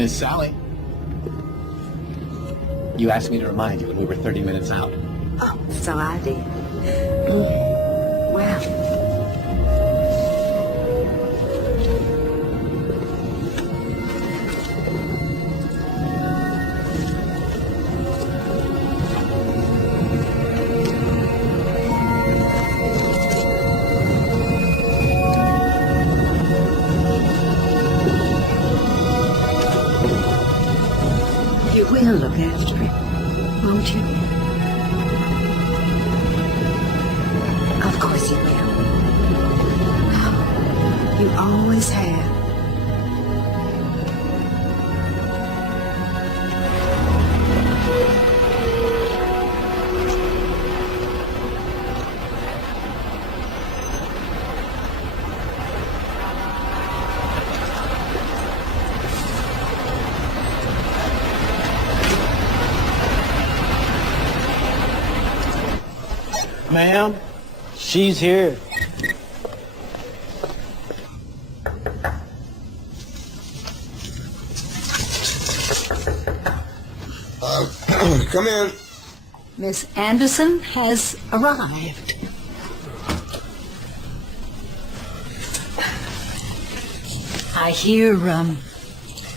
Miss Sally, you asked me to remind you when we were 30 minutes out. Oh, so I did. Well. You will look after him, won't you? Of course you will. You always have. Ma'am, she's here. Come in. Miss Anderson has arrived. I hear,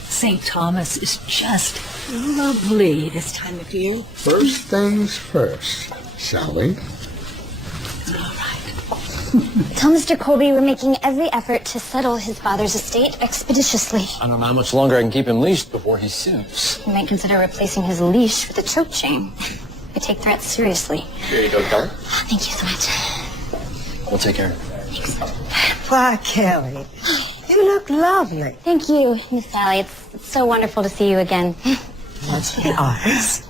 St. Thomas is just lovely this time of year. First things first, shall we? All right. Tell Mr. Colby we're making every effort to settle his father's estate expeditiously. I don't know how much longer I can keep him leashed before he sues. We might consider replacing his leash with a choke chain. We take threats seriously. Here you go, Kelly. Thank you so much. We'll take care. Why, Kelly, you look lovely. Thank you, Miss Sally. It's so wonderful to see you again. That's for the artist.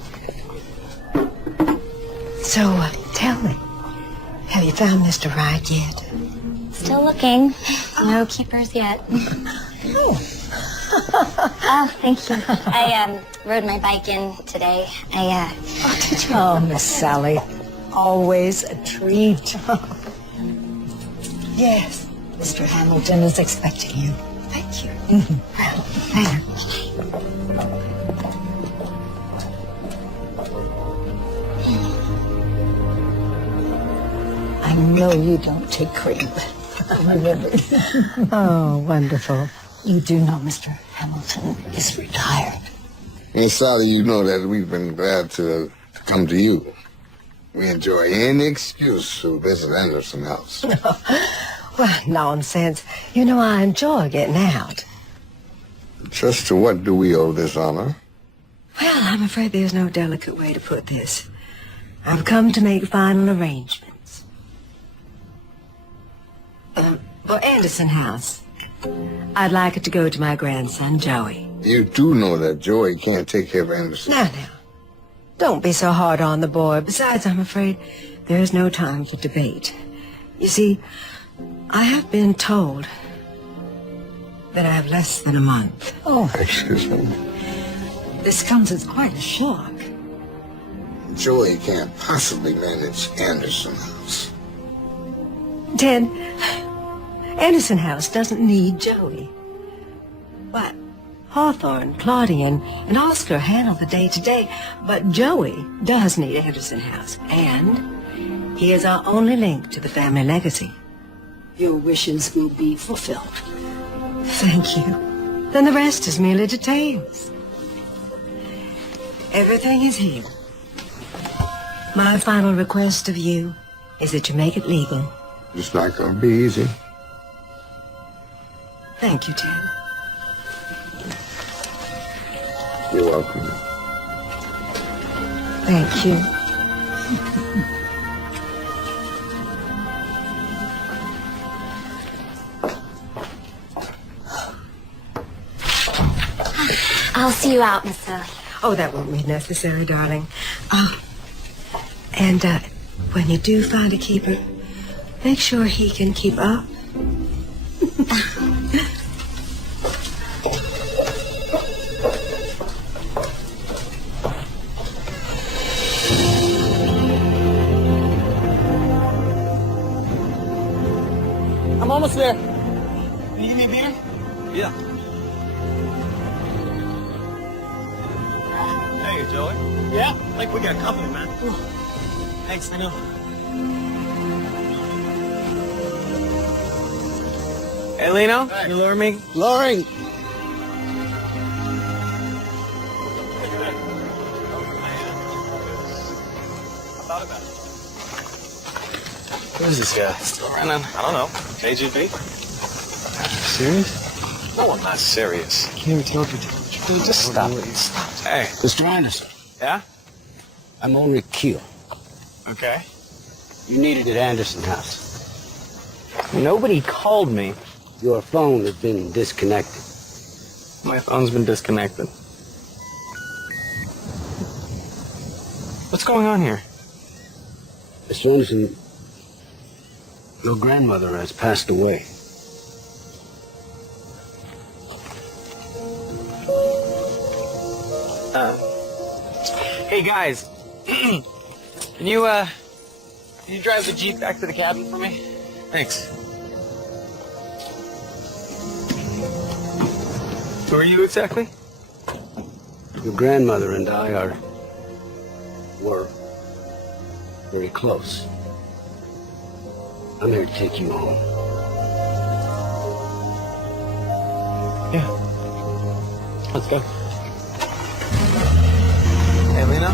So, tell me, have you found Mr. Wright yet? Still looking. No keepers yet. Oh. Oh, thank you. I rode my bike in today. Oh, did you? Oh, Miss Sally, always a treat. Yes, Mr. Hamilton is expecting you. Thank you. Well, later. I know you don't take cream. Remember. Oh, wonderful. You do know Mr. Hamilton is retired. Miss Sally, you know that we've been glad to come to you. We enjoy any excuse to visit Anderson House. Well, nonsense. You know I enjoy getting out. Just to what do we owe this honor? Well, I'm afraid there's no delicate way to put this. I've come to make final arrangements. For Anderson House. I'd like it to go to my grandson, Joey. You do know that Joey can't take care of Anderson. Now. Don't be so hard on the boy. Besides, I'm afraid there's no time for debate. You see, I have been told that I have less than a month. Oh, excuse me. This comes as quite a shock. Joey can't possibly manage Anderson House. Ted, Anderson House doesn't need Joey. But Hawthorne, Claudian, and Oscar handle the day-to-day, but Joey does need Anderson House, and he is our only link to the family legacy. Your wishes will be fulfilled. Thank you. Then the rest is merely details. Everything is here. My final request of you is that you make it legal. It's not going to be easy. Thank you, Ted. You're welcome. Thank you. I'll see you out, Miss Sally. Oh, that won't be necessary, darling. And when you do find a keeper, make sure he can keep up. I'm almost there. Can you give me a beer? Yeah. Hey, Joey. Yeah? Like we got company, man. Thanks, I know. Hey, Lino, you lure me? Luring. Who's this guy? Still running? I don't know. KGB? Serious? No, I'm not serious. Can't even tell if you're Dude, just stop it. Stop. Hey. Mr. Anderson, Yeah? I'm on Keel. Okay. You needed at Anderson House. Nobody called me. Your phone has been disconnected. My phone's been disconnected. What's going on here? Mr. Anderson, your grandmother has passed away. Hey, guys. Can you drive the Jeep back to the cabin for me? Thanks. Who are you exactly? Your grandmother and I were very close. I'm here to take you home. Yeah. Let's go. Hey, Lena?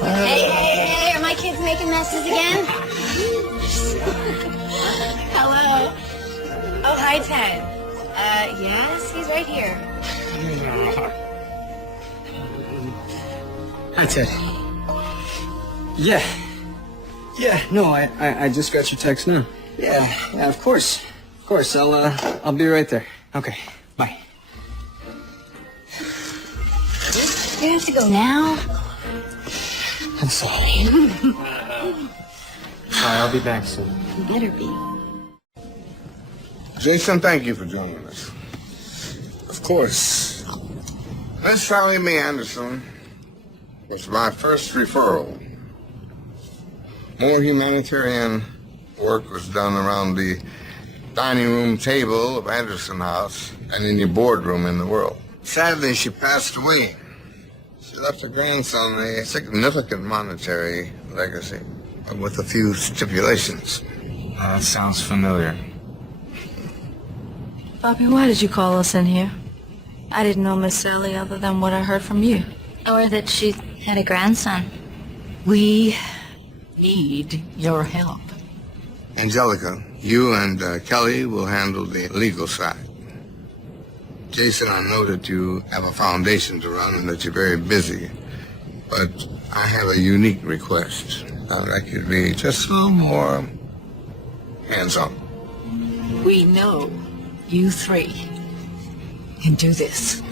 Hey, are my kids making messes again? Hello. Oh, hi, Ted. Yes, he's right here. Hi, Ted. Yeah. Yeah, no, I just got your text now. Yeah, of course. Of course, I'll be right there. Okay, bye. You have to go now? I'm sorry. Sorry, I'll be back soon. You better be. Jason, thank you for joining us. Of course. Miss Sally Mae Anderson was my first referral. More humanitarian work was done around the dining room table of Anderson House and in your boardroom in the world. Sadly, she passed away. She left her grandson a significant monetary legacy, with a few stipulations. That sounds familiar. Bobby, why did you call us in here? I didn't know Miss Sally other than what I heard from you. Or that she had a grandson. We need your help. Angelica, you and Kelly will handle the legal side. Jason, I know that you have a foundation to run and that you're very busy, but I have a unique request. I'd like you to be just a little more hands-on. We know you three can do this.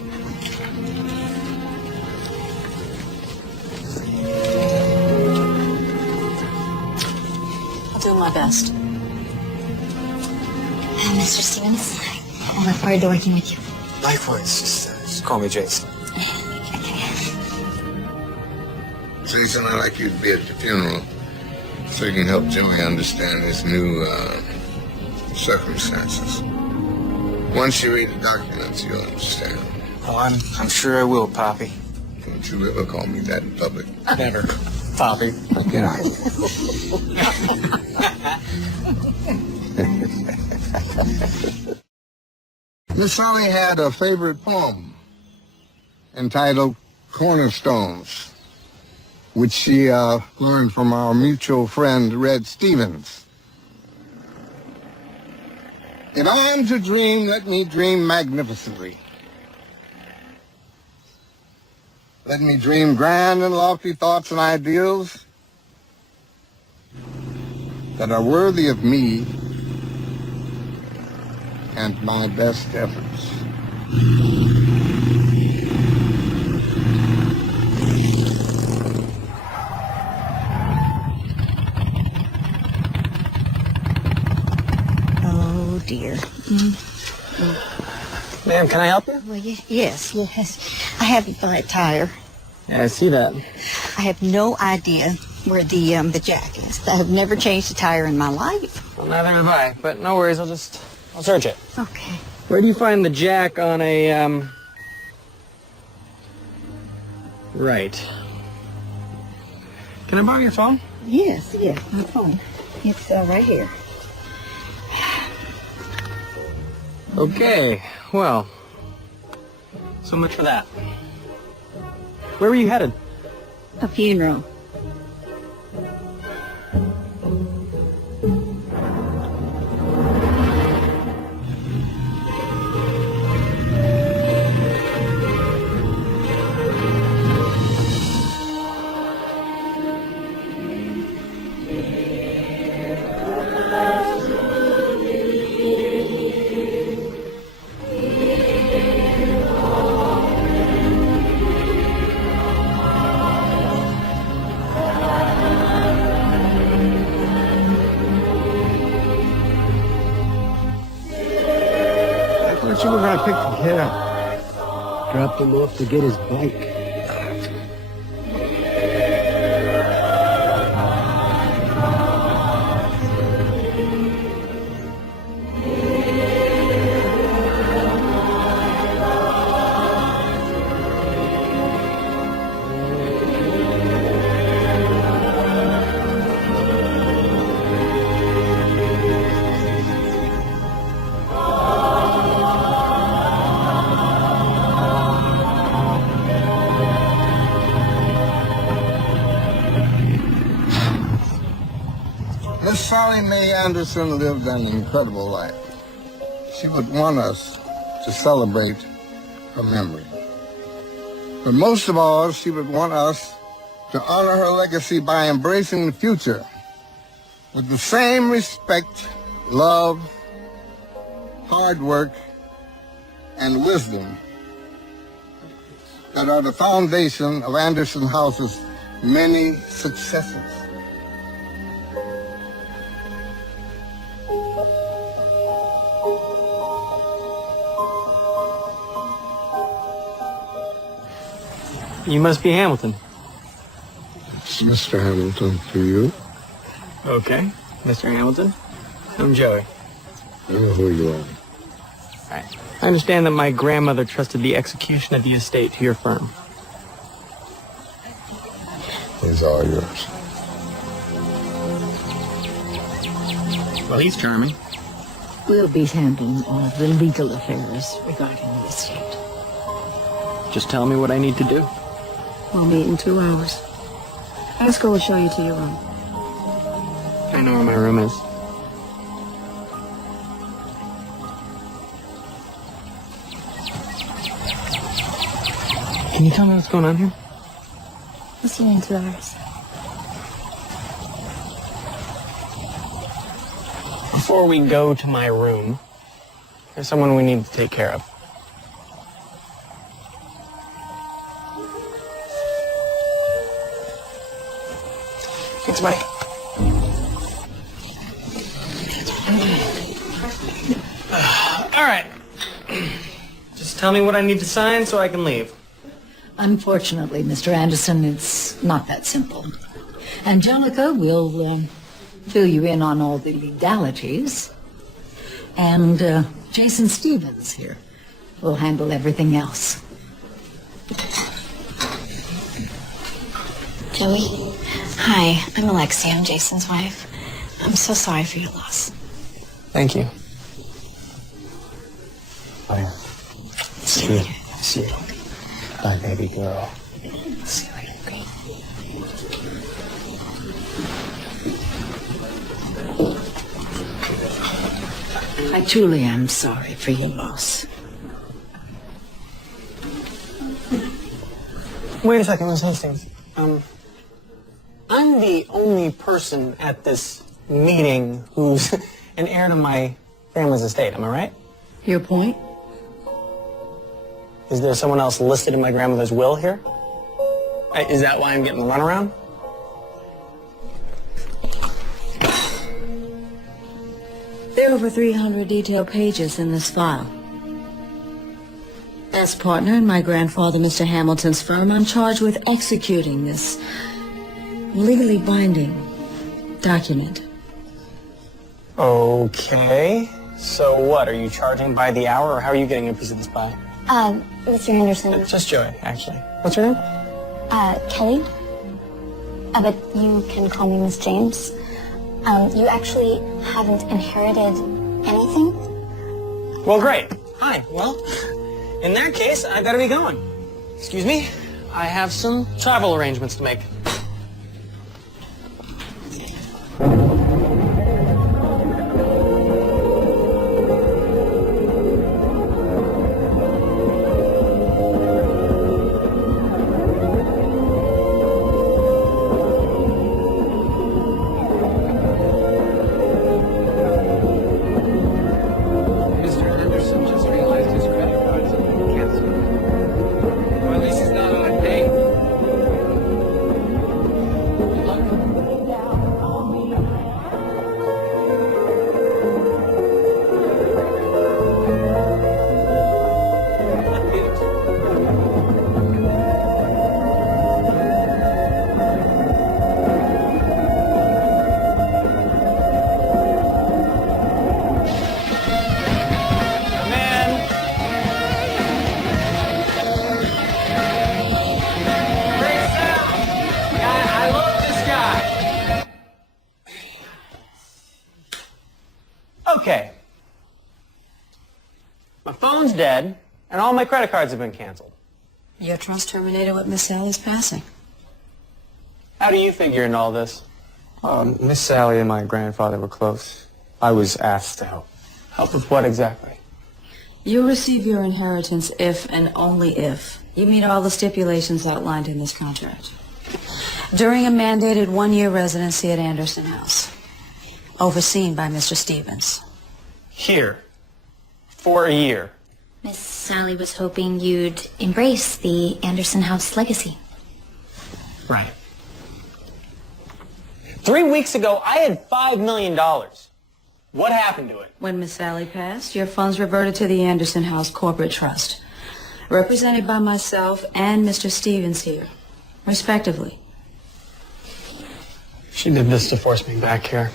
I'll do my best. Mr. Stevens, I look forward to working with you. Likewise, just call me Jason. Jason, I'd like you to be at the funeral so you can help Joey understand his new circumstances. Once you read the documents, you'll understand. Oh, I'm sure I will, Poppy. Don't you ever call me that in public. Never. Poppy. Get out. Miss Sally had a favorite poem entitled Cornerstones, which she learned from our mutual friend Red Stevens. If I am to dream, let me dream magnificently. Let me dream grand and lofty thoughts and ideals that are worthy of me and my best efforts. Oh, dear. Ma'am, can I help you? Well, yes. I have a flat tire. Yeah, I see that. I have no idea where the jack is. I have never changed a tire in my life. Well, neither have I, but no worries, I'll search it. Okay. Where do you find the jack on a, Right. Can I borrow your phone? Yes, my phone. It's right here. Okay, well, so much for that. Where were you headed? A funeral. I thought you were gonna pick the kid up. Dropped him off to get his bike. Miss Sally Mae Anderson lived an incredible life. She would want us to celebrate her memory. But most of all, she would want us to honor her legacy by embracing the future with the same respect, love, hard work, and wisdom that are the foundation of Anderson House's many successes. You must be Hamilton. It's Mr. Hamilton to you. Okay, Mr. Hamilton. I'm Joey. I know who you are. Right. I understand that my grandmother trusted the execution of the estate to your firm. He's all yours. Well, he's charming. We'll be handling all the legal affairs regarding the estate. Just tell me what I need to do. We'll meet in 2 hours. Oscar will show you to your room. I know where my room is. Can you tell me what's going on here? We'll see you in 2 hours. Before we go to my room, there's someone we need to take care of. Thanks, buddy. All right. Just tell me what I need to sign so I can leave. Unfortunately, Mr. Anderson, it's not that simple. Angelica will fill you in on all the legalities. And Jason Stevens here will handle everything else. Joey? Hi, I'm Alexia. I'm Jason's wife. I'm so sorry for your loss. Thank you. Bye. See you. See you. Bye, baby girl. See you. Great. I truly am sorry for your loss. Wait a second, Miss Hastings. I'm the only person at this meeting who's an heir to my family's estate, am I right? Your point? Is there someone else listed in my grandmother's will here? Is that why I'm getting the runaround? There are over 300 detailed pages in this file. As partner in my grandfather, Mr. Hamilton's firm, I'm charged with executing this legally binding document. Okay. So what? Are you charging by the hour, or how are you getting a piece of this pie? Mr. Anderson. Just Joey, actually. What's your name? Kelly? But you can call me Miss James. You actually haven't inherited anything? Well, great. Hi. Well, in that case, I better be going. Excuse me? I have some travel arrangements to make. Mr. Anderson just realized his credit cards have been canceled. Or at least he's not on a date. Good luck. Man. Great sound. I love this guy. Okay. My phone's dead, and all my credit cards have been canceled. Your trust terminated with Miss Sally's passing. How do you figure in all this? Miss Sally and my grandfather were close. I was asked to help. Help with what exactly? You'll receive your inheritance if and only if you meet all the stipulations outlined in this contract. During a mandated one-year residency at Anderson House, overseen by Mr. Stevens. Here. For a year. Miss Sally was hoping you'd embrace the Anderson House legacy. Right. 3 weeks ago, I had $5 million. What happened to it? When Miss Sally passed, your funds reverted to the Anderson House Corporate Trust, represented by myself and Mr. Stevens here, respectively. She did this to force me back here.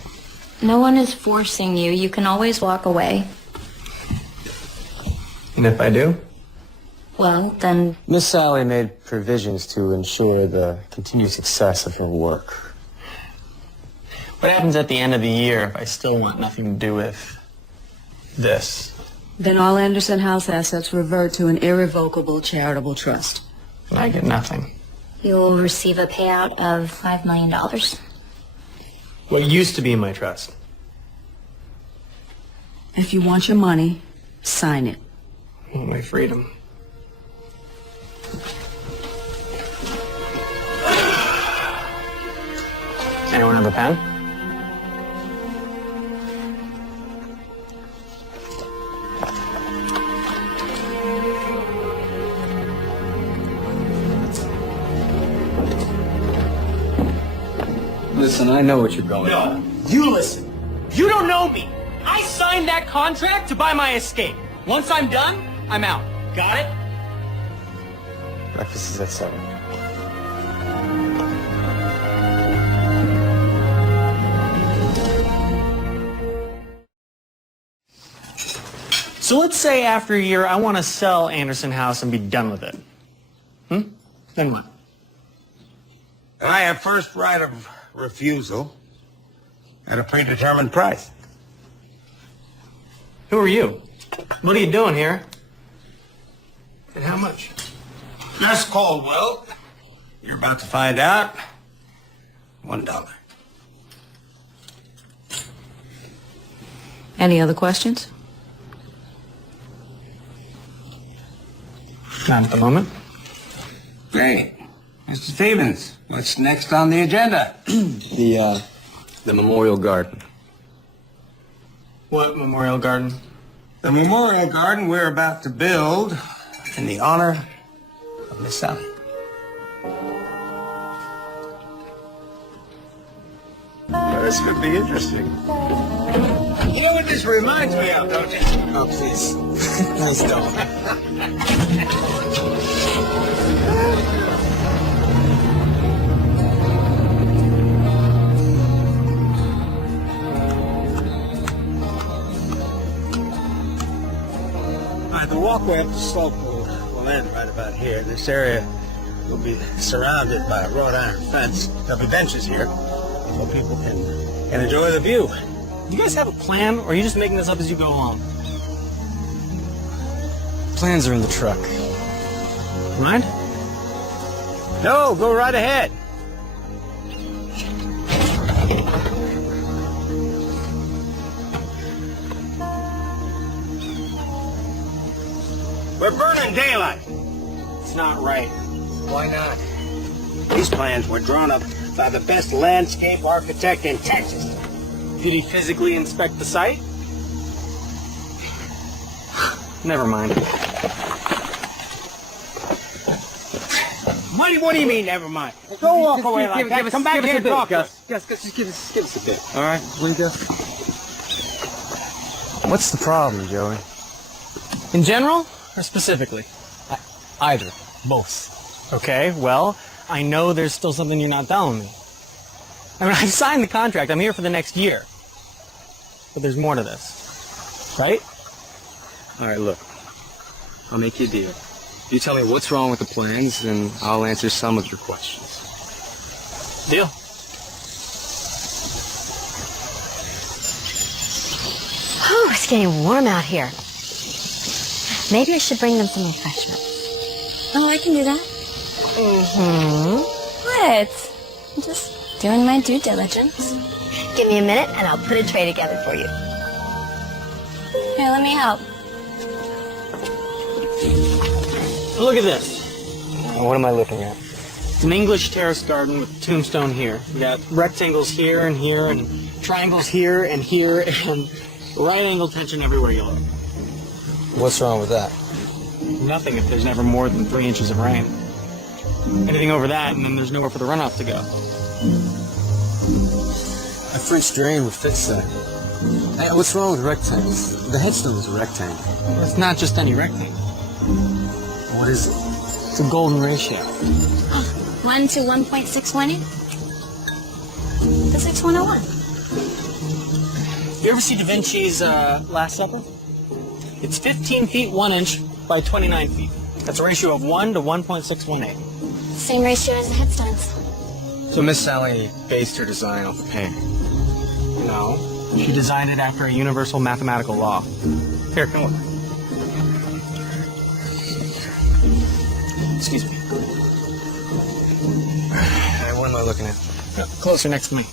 No one is forcing you. You can always walk away. And if I do? Well, then Miss Sally made provisions to ensure the continued success of her work. What happens at the end of the year if I still want nothing to do with this? Then all Anderson House assets revert to an irrevocable charitable trust. And I get nothing. you'll receive a payout of $5 million. What used to be my trust. If you want your money, sign it. My freedom. Anyone have a pen? Listen, I know what you're going No, you listen. You don't know me. I signed that contract to buy my escape. Once I'm done, I'm out. Got it? Breakfast is at 7. So let's say after a year I want to sell Anderson House and be done with it. Then what? And I have first right of refusal at a predetermined price. Who are you? What are you doing here? And how much? Miss Caldwell, you're about to find out. $1. Any other questions? Not at the moment. Great. Mr. Stevens, what's next on the agenda? The Memorial Garden. What memorial garden? The memorial garden we're about to build in the honor of Miss Sally. Well, this could be interesting. You know what this reminds me of, don't you? Oh, please. Please don't. walkway up the slope will end right about here. This area will be surrounded by a wrought iron fence. There'll be benches here so people can enjoy the view. Do you guys have a plan, or are you just making this up as you go along? Plans are in the truck. Mind? No, go right ahead. We're burning daylight. It's not right. Why not? These plans were drawn up by the best landscape architect in Texas. Did he physically inspect the site? Never mind. What do you mean, never mind? Don't walk away like that. Come back here and talk to us. Just give us a bit. All right, Linda. What's the problem, Joey? In general, or specifically? Either. Both. Okay, well, I know there's still something you're not telling me. I mean, I've signed the contract. I'm here for the next year. But there's more to this. Right? All right, look. I'll make you a deal. You tell me what's wrong with the plans, and I'll answer some of your questions. Deal. Oh, it's getting warm out here. Maybe I should bring them some refreshments. Oh, I can do that. Mm-hmm. What? I'm just doing my due diligence. Give me a minute and I'll put a tray together for you. Here, let me help. Look at this. What am I looking at? It's an English terrace garden with a tombstone here. We got rectangles here, and triangles here, and right angle tension everywhere you look. What's wrong with that? Nothing if there's never more than 3 inches of rain. Anything over that, and then there's nowhere for the runoff to go. A French drain would fix that. Hey, what's wrong with rectangles? The headstone is a rectangle. It's not just any rectangle. What is it? It's a golden ratio. 1 to 1.618? The 6101. You ever see Da Vinci's Last Supper? It's 15 feet 1 inch by 29 feet. That's a ratio of 1 to 1.618. Same ratio as the headstones. So Miss Sally based her design off the painting. No. She designed it after a universal mathematical law. Here, come on. Excuse me. Hey, what am I looking at? Closer next to me.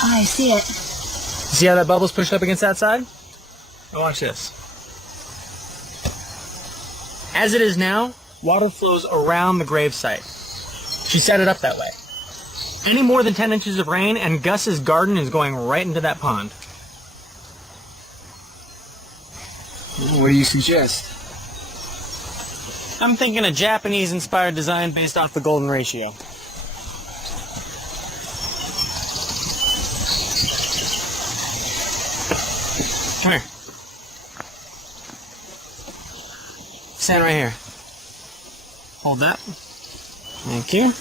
Oh, I see it. See how that bubble's pushed up against that side? Now watch this. As it is now, water flows around the gravesite. She set it up that way. Any more than 10 inches of rain and Gus's garden is going right into that pond. What do you suggest? I'm thinking a Japanese-inspired design based off the golden ratio. Come here. Stand right here. Hold that. Thank you.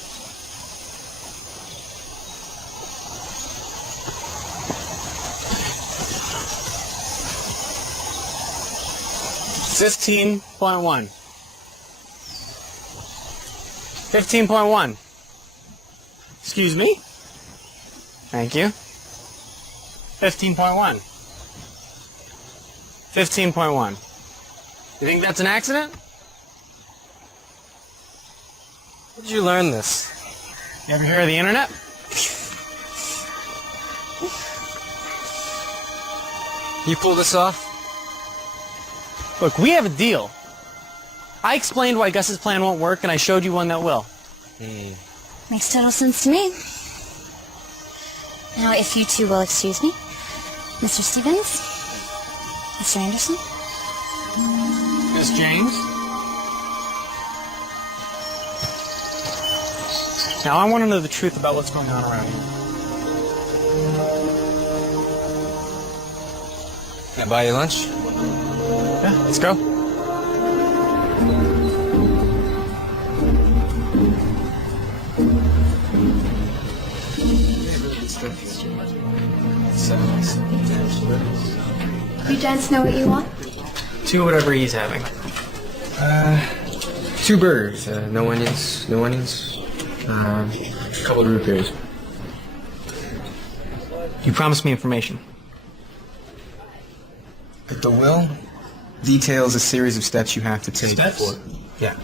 $15.1. 15.1. Excuse me? Thank you. 15.1. 15.1. You think that's an accident? Where did you learn this? You ever hear of the internet? You pull this off? Look, we have a deal. I explained why Gus's plan won't work, and I showed you one that will. Makes total sense to me. Now, if you two will excuse me. Mr. Stevens? Mr. Anderson? Miss James? Now, I want to know the truth about what's going on around here. Can I buy you lunch? Yeah, let's go. You gents know what you want? 2 whatever he's having. 2 burgers. No onions. No onions. A couple of root beers. You promised me information. The will details a series of steps you have to take. Steps? Yeah.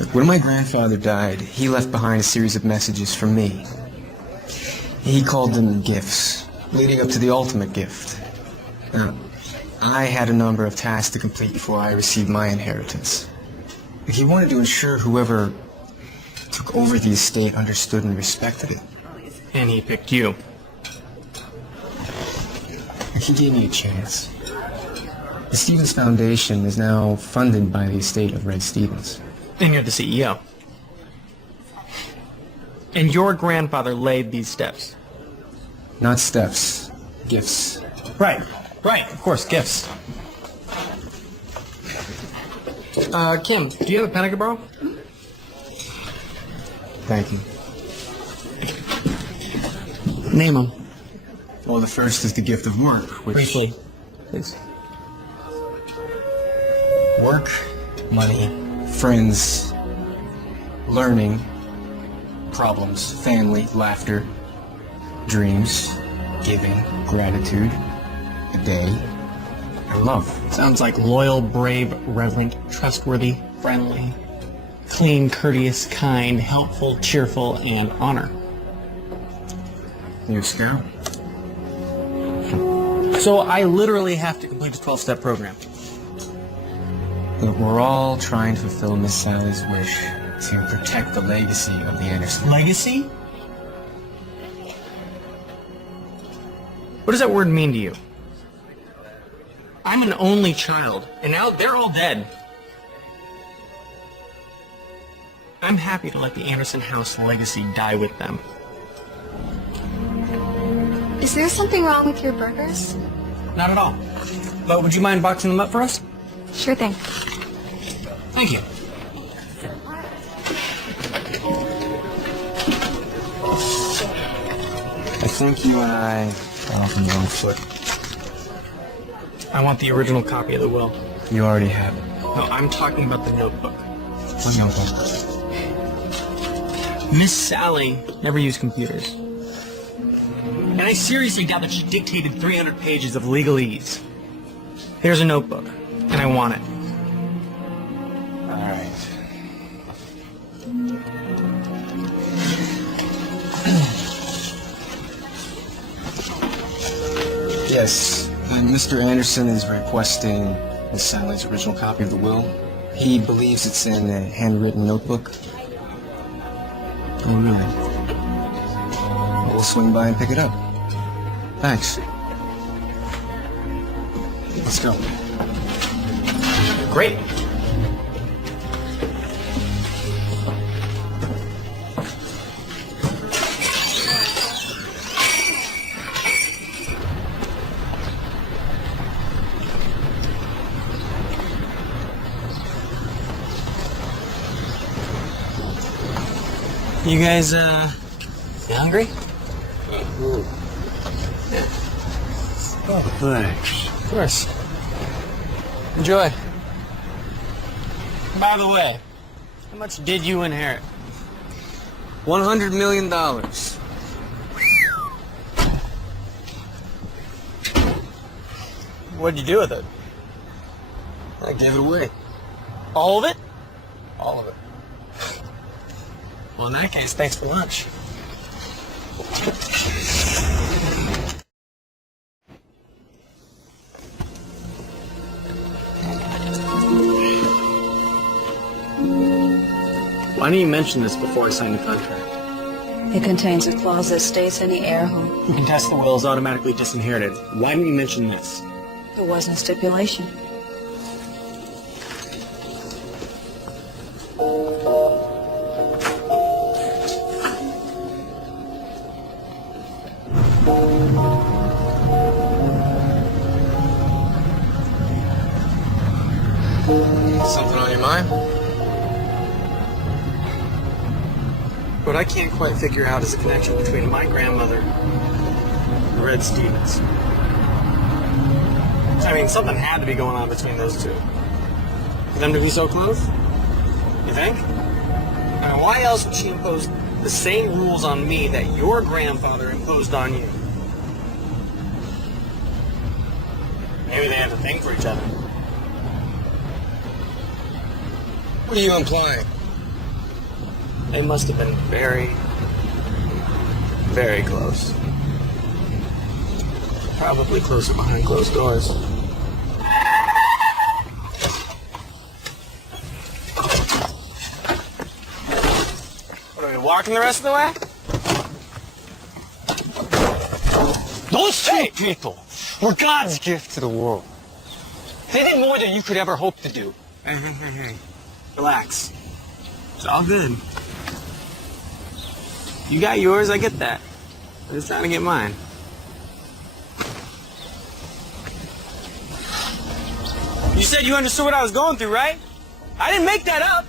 Look, when my grandfather died, he left behind a series of messages for me. He called them gifts, leading up to the ultimate gift. Now, I had a number of tasks to complete before I received my inheritance. He wanted to ensure whoever took over the estate understood and respected it. And he picked you. He gave me a chance. The Stevens Foundation is now funded by the estate of Red Stevens. And you're the CEO. And your grandfather laid these steps. Not steps, gifts. Right, of course, gifts. Kim, do you have a pen I could borrow? Thank you. Name them. Well, the first is the gift of work, which... Briefly, please. Work, money, friends, learning, problems, family, laughter, dreams, giving, gratitude, a day, and love. Sounds like loyal, brave, reverent, trustworthy, friendly, clean, courteous, kind, helpful, cheerful, and honor. You a scout? So I literally have to complete a 12-step program. Look, we're all trying to fulfill Miss Sally's wish to protect the legacy of the Anderson. Legacy? What does that word mean to you? I'm an only child, and now they're all dead. I'm happy to let the Anderson house legacy die with them. Is there something wrong with your burgers? Not at all. But would you mind boxing them up for us? Sure thing. Thank you. I think you and I are off on the wrong foot. I want the original copy of the will. You already have it. No, I'm talking about the notebook. What notebook? Miss Sally never used computers. And I seriously doubt that she dictated 300 pages of legalese. Here's a notebook, and I want it. All right. Yes, and Mr. Anderson is requesting Miss Sally's original copy of the will. He believes it's in a handwritten notebook. Oh, really? We'll swing by and pick it up. Thanks. Let's go. Great. You guys, you hungry? Oh, thanks. Of course. Enjoy. By the way, how much did you inherit? $100 million. What'd you do with it? I gave it away. All of it? All of it. Well, in that case, thanks for lunch. Why didn't you mention this before I signed the contract? It contains a clause that states any heir who... Who contests the will is automatically disinherited. Why didn't you mention this? There wasn't a stipulation. Something on your mind? What I can't quite figure out is the connection between my grandmother and Red Stevens. I mean, something had to be going on between those two. For them to be so close? You think? I mean, why else would she impose the same rules on me that your grandfather imposed on you? Maybe they have a thing for each other. What are you implying? They must have been very, very close. Probably closer behind closed doors. What are we, walking the rest of the way? Those two people were God's gift to the world. They did more than you could ever hope to do. Hey. Relax. It's all good. You got yours, I get that. I'm just trying to get mine. You said you understood what I was going through, right? I didn't make that up.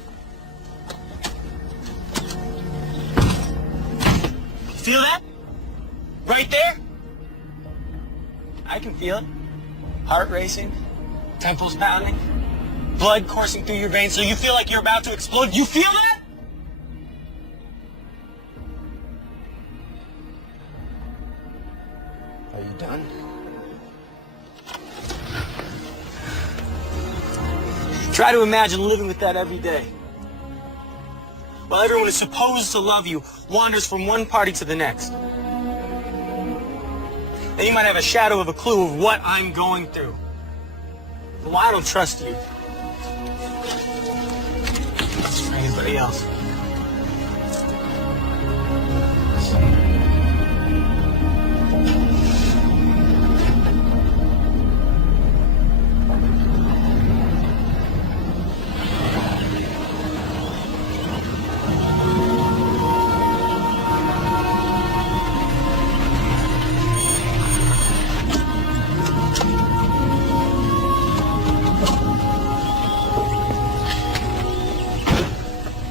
Feel that? Right there? I can feel it. Heart racing, temples pounding, blood coursing through your veins so you feel like you're about to explode. You feel that? Are you done? Try to imagine living with that every day. While everyone is supposed to love you, wanders from one party to the next. And you might have a shadow of a clue of what I'm going through. Well, I don't trust you. Or anybody else.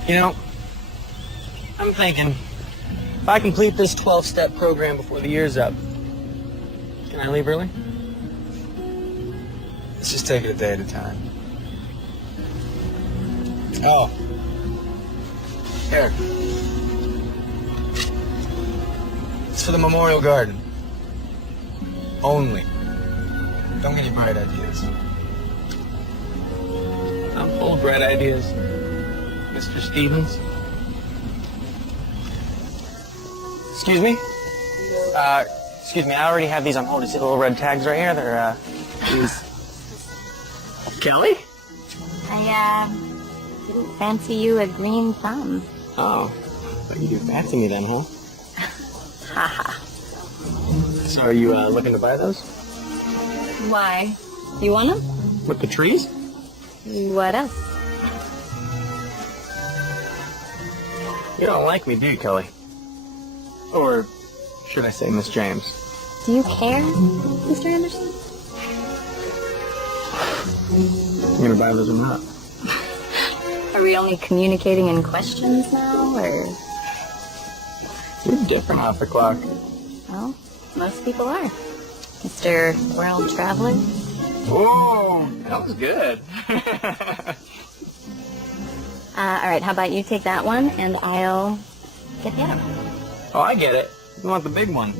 You know, I'm thinking, if I complete this 12-step program before the year's up, can I leave early? Let's just take it a day at a time. Oh. Here. It's for the Memorial Garden. Only. Don't get any bright ideas. I'm full of bright ideas, Mr. Stevens. Excuse me? Excuse me, I already have these on hold. You see the little red tags right here? They're, these... Kelly? I, didn't fancy you a green thumb. Oh. Thought you do fancy me then, huh? Haha. So are you, looking to buy those? Why? You want them? With the trees? What else? You don't like me, do you, Kelly? Or should I say Miss James? Do you care, Mr. Anderson? You gonna buy those or not? Are we only communicating in questions now, or...? You're different off the clock. Well, most people are. Mr. World Traveler? Whoa, that was good. All right, how about you take that one, and I'll get the other one. Oh, I get it. You want the big one.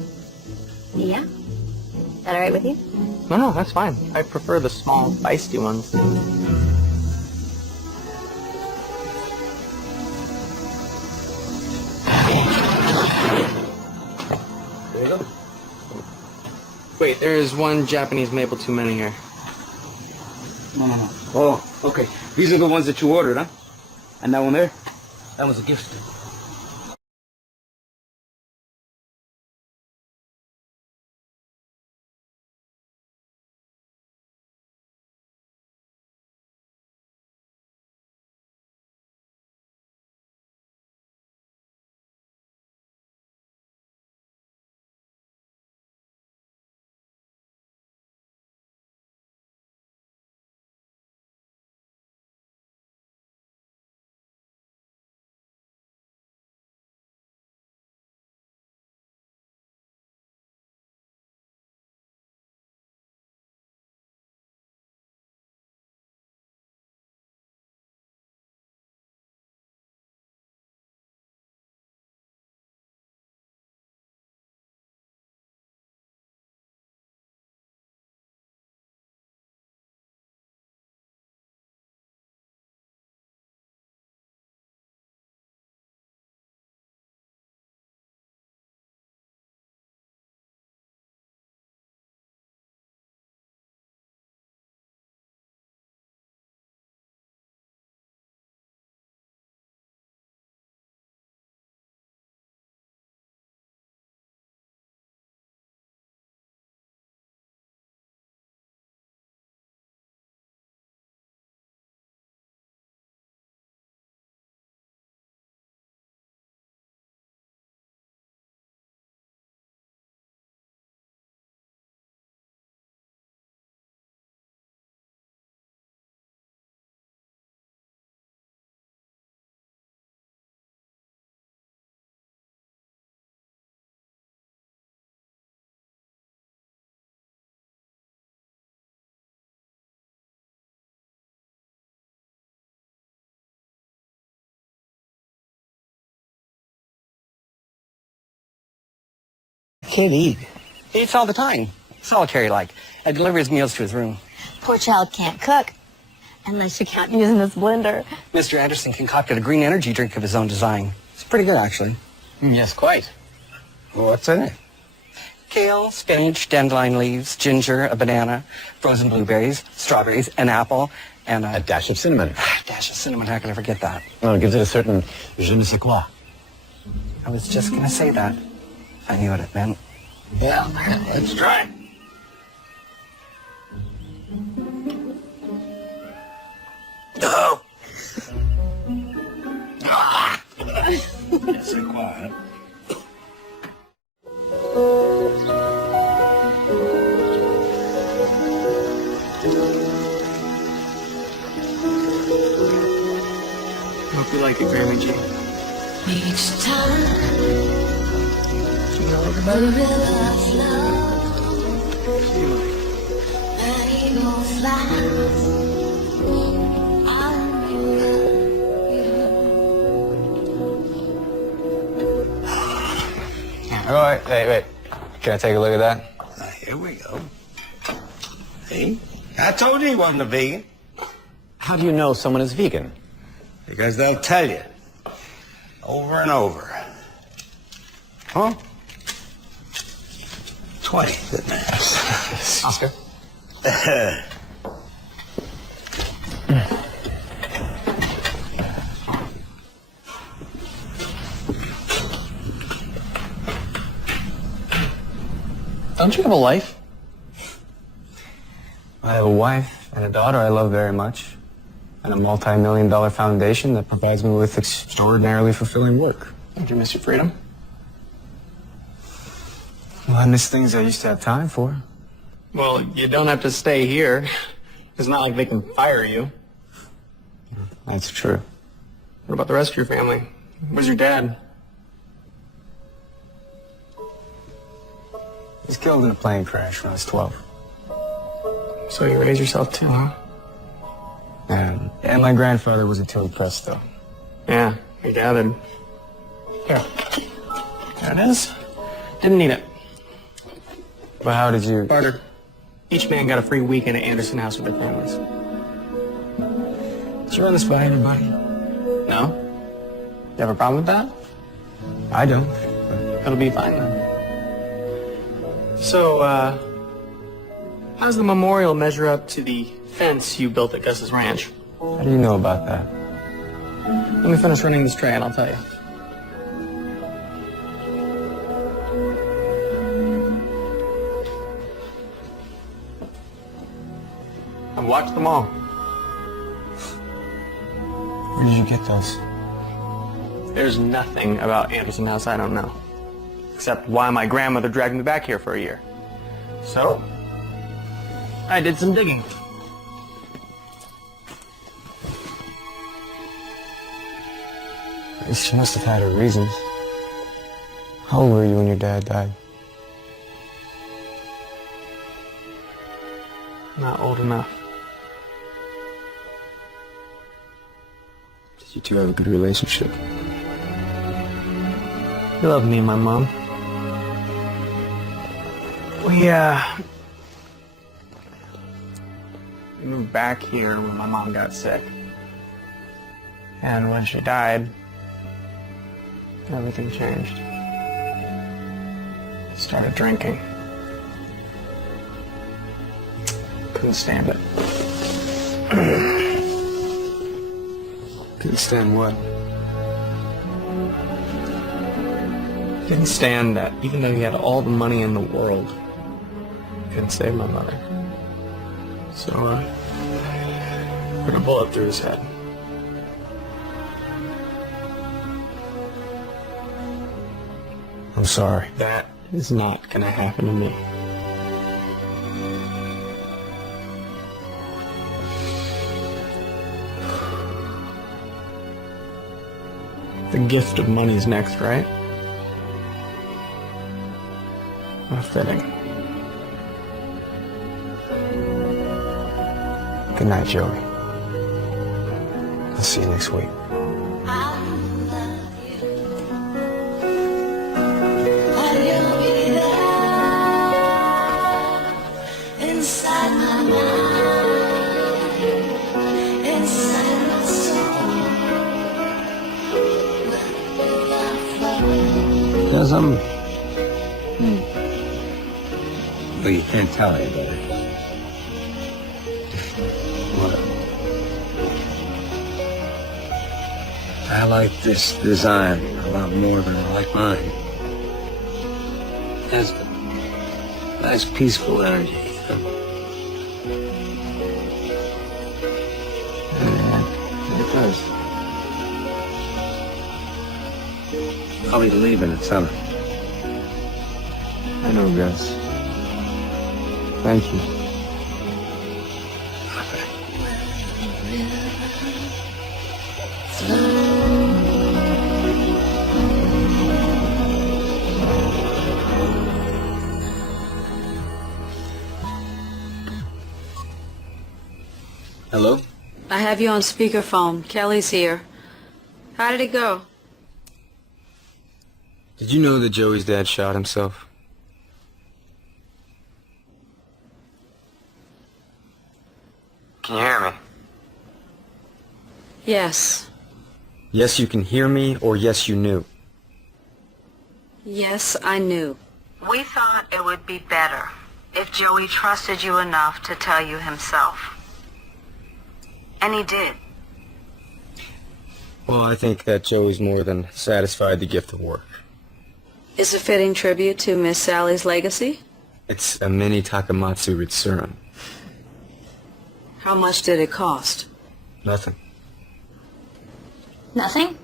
Yeah? Is that all right with you? No, that's fine. I prefer the small, feisty ones. There you go. Wait, there is one Japanese maple too many here. No. Oh, okay. These are the ones that you ordered, huh? And that one there? That was a gift. kid eat? He eats all the time. Solitary-like. I deliver his meals to his room. Poor child can't cook. Unless you count using this blender. Mr. Anderson concocted a green energy drink of his own design. It's pretty good, actually. Yes, quite. What's in it? Kale, spinach, dandelion leaves, ginger, a banana, frozen blueberries, strawberries, an apple, and A dash of cinnamon. a dash of cinnamon. How could I forget that? Well, it gives it a certain je ne sais quoi. I was just going to say that. I knew what it meant. Yeah, let's try it. Oh. Je ne sais quoi, hein? Hope you like it, Grammy G. Each time the river flows and eagle flies. Oh, wait. Can I take a look at that? Here we go. See? I told you he wasn't a vegan. How do you know someone is vegan? Because they'll tell you. Over and over. Huh? 20, didn't they? Oscar? Don't you have a life? I have a wife and a daughter I love very much, and a multi-million-dollar foundation that provides me with extraordinarily fulfilling work. Don't you miss your freedom? Well, I miss things I used to have time for. Well, you don't have to stay here. It's not like they can fire you. That's true. What about the rest of your family? Where's your dad? He was killed in a plane crash when I was 12. So you raised yourself too, huh? And my grandfather wasn't too impressed, though. Yeah, I gathered. Here. There it is. Didn't need it. But how did you... Barter. Each man got a free weekend at Anderson House with their families. Did you run this by anybody? No? You have a problem with that? I don't. It'll be fine then. So, how's the memorial measure up to the fence you built at Gus's ranch? How do you know about that? Let me finish running this tray and I'll tell you. I've watched them all. Where did you get those? There's nothing about Anderson House I don't know. Except why my grandmother dragged me back here for a year. So, I did some digging. At least she must have had her reasons. How old were you when your dad died? Not old enough. Did you two have a good relationship? He loved me and my mom. We moved back here when my mom got sick. And when she died, everything changed. Started drinking. Couldn't stand it. Couldn't stand what? Couldn't stand that even though he had all the money in the world, he couldn't save my mother. So, put a bullet through his head. I'm sorry. That is not gonna happen to me. The gift of money's next, right? How fitting. Good night, Joey. I'll see you next week. You'll be there. know something? Well, you can't tell anybody. What? I like this design a lot more than I like mine. It has a nice peaceful energy. Yeah, it does. I'll be leaving at 7. I know, Gus. Thank you. Hello? I have you on speakerphone. Kelly's here. How did it go? Did you know that Joey's dad shot himself? Can you hear me? Yes. Yes, you can hear me, or yes, you knew. Yes, I knew. We thought it would be better if Joey trusted you enough to tell you himself. And he did. Well, I think that Joey's more than satisfied the gift of work. It's a fitting tribute to Miss Sally's legacy. It's a mini Takamatsu Ritsuran. How much did it cost? Nothing. Nothing?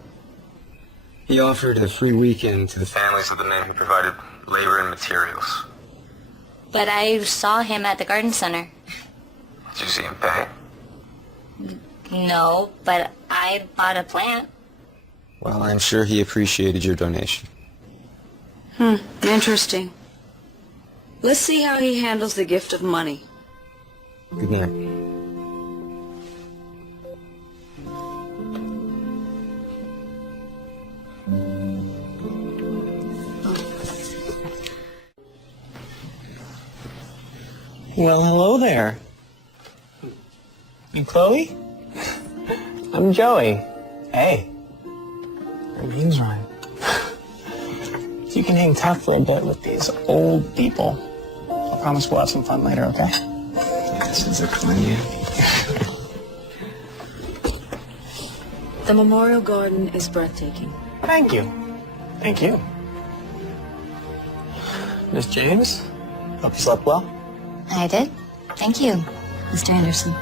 He offered a free weekend to the families of the men who provided labor and materials. But I saw him at the garden center. Did you see him pay? No, but I bought a plant. Well, I'm sure he appreciated your donation. Interesting. Let's see how he handles the gift of money. Good night. Well, hello there. You Chloe? I'm Joey. Hey. Your name's right. You can hang tough for a bit with these old people. I promise we'll have some fun later, okay? This is a plan. The memorial garden is breathtaking. Thank you. Thank you. Miss James, hope you slept well. I did. Thank you, Mr. Anderson.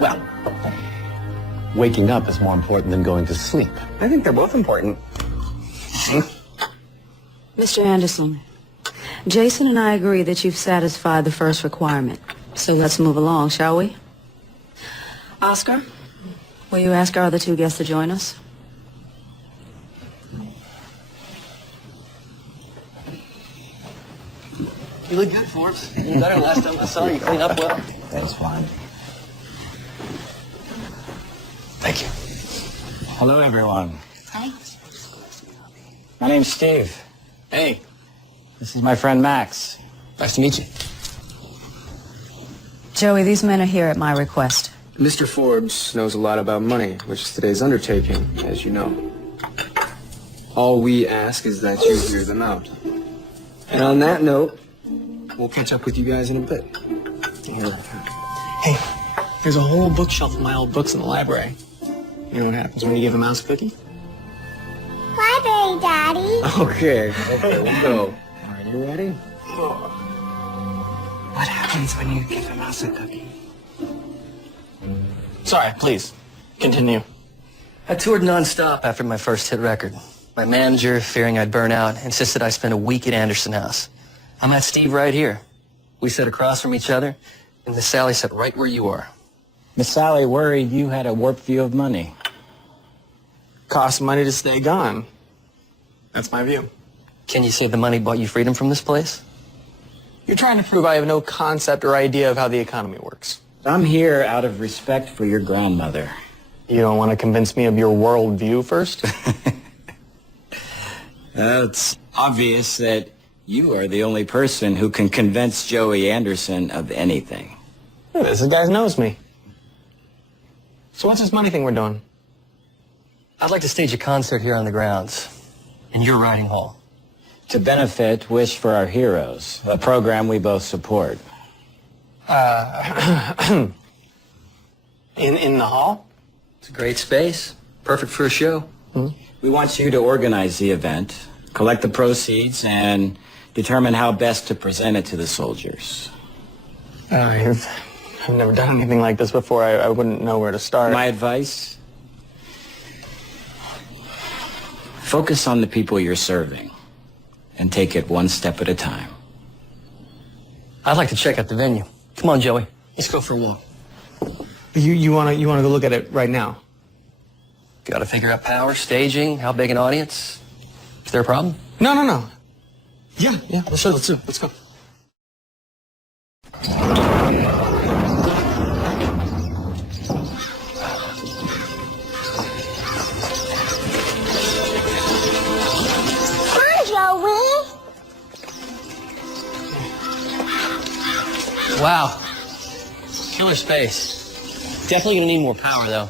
Well, waking up is more important than going to sleep. I think they're both important. Mr. Anderson, Jason and I agree that you've satisfied the first requirement. So let's move along, shall we? Oscar, will you ask our other two guests to join us? You look good, Forbes. You better last time I saw you. Clean up well. That's fine. Thank you. Hello, everyone. Hi. My name's Steve. Hey, This is my friend Max. nice to meet you. Joey, these men are here at my request. Mr. Forbes knows a lot about money, which is today's undertaking, as you know. All we ask is that you hear them out. And on that note, we'll catch up with you guys in a bit. Here. Hey, there's a whole bookshelf of my old books in the library. You know what happens when you give a mouse a cookie? Bye, Daddy. Okay, we'll go. All right, you ready? What happens when you give a mouse a cookie? Sorry, please. Continue. I toured nonstop after my first hit record. My manager, fearing I'd burn out, insisted I spend a week at Anderson House. I met Steve right here. We sat across from each other, and Miss Sally sat right where you are. Miss Sally worried you had a warped view of money. Costs money to stay gone. That's my view. Can you say the money bought you freedom from this place? You're trying to prove I have no concept or idea of how the economy works. I'm here out of respect for your grandmother. You don't want to convince me of your world view first? It's obvious that you are the only person who can convince Joey Anderson of anything. Hey, this guy knows me. So what's this money thing we're doing? I'd like to stage a concert here on the grounds, in your riding hall. to benefit Wish for Our Heroes, a program we both support. In the hall? It's a great space. Perfect for a show. We want you to organize the event, collect the proceeds, and determine how best to present it to the soldiers. I've never done anything like this before. I wouldn't know where to start. My advice? Focus on the people you're serving and take it one step at a time. I'd like to check out the venue. Come on, Joey. Let's go for a walk. You wanna go look at it right now? Got to figure out power, staging, how big an audience. Is there a problem? No. Yeah, let's go. Let's go. Wow. Killer space. Definitely gonna need more power, though.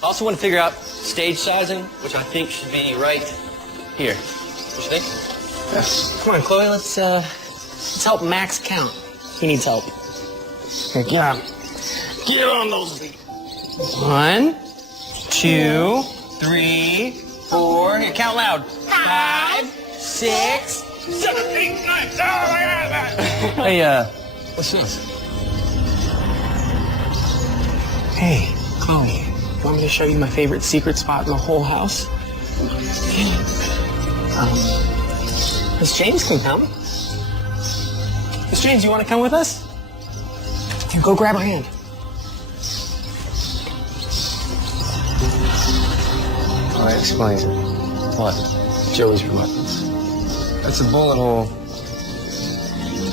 Also want to figure out stage sizing, which I think should be right here. What you think? Yeah. Come on, Chloe, let's help Max count. He needs help. Here, get on those feet. 1, 2, 3, 4. Here, count loud. 5, 6, 7, 8, 9. Hey, what's this? Hey, Chloe, want me to show you my favorite secret spot in the whole house? Miss James can come. Miss James, you want to come with us? Here, go grab her hand. Oh, that explains it. What? Joey's reluctance. That's a bullet hole.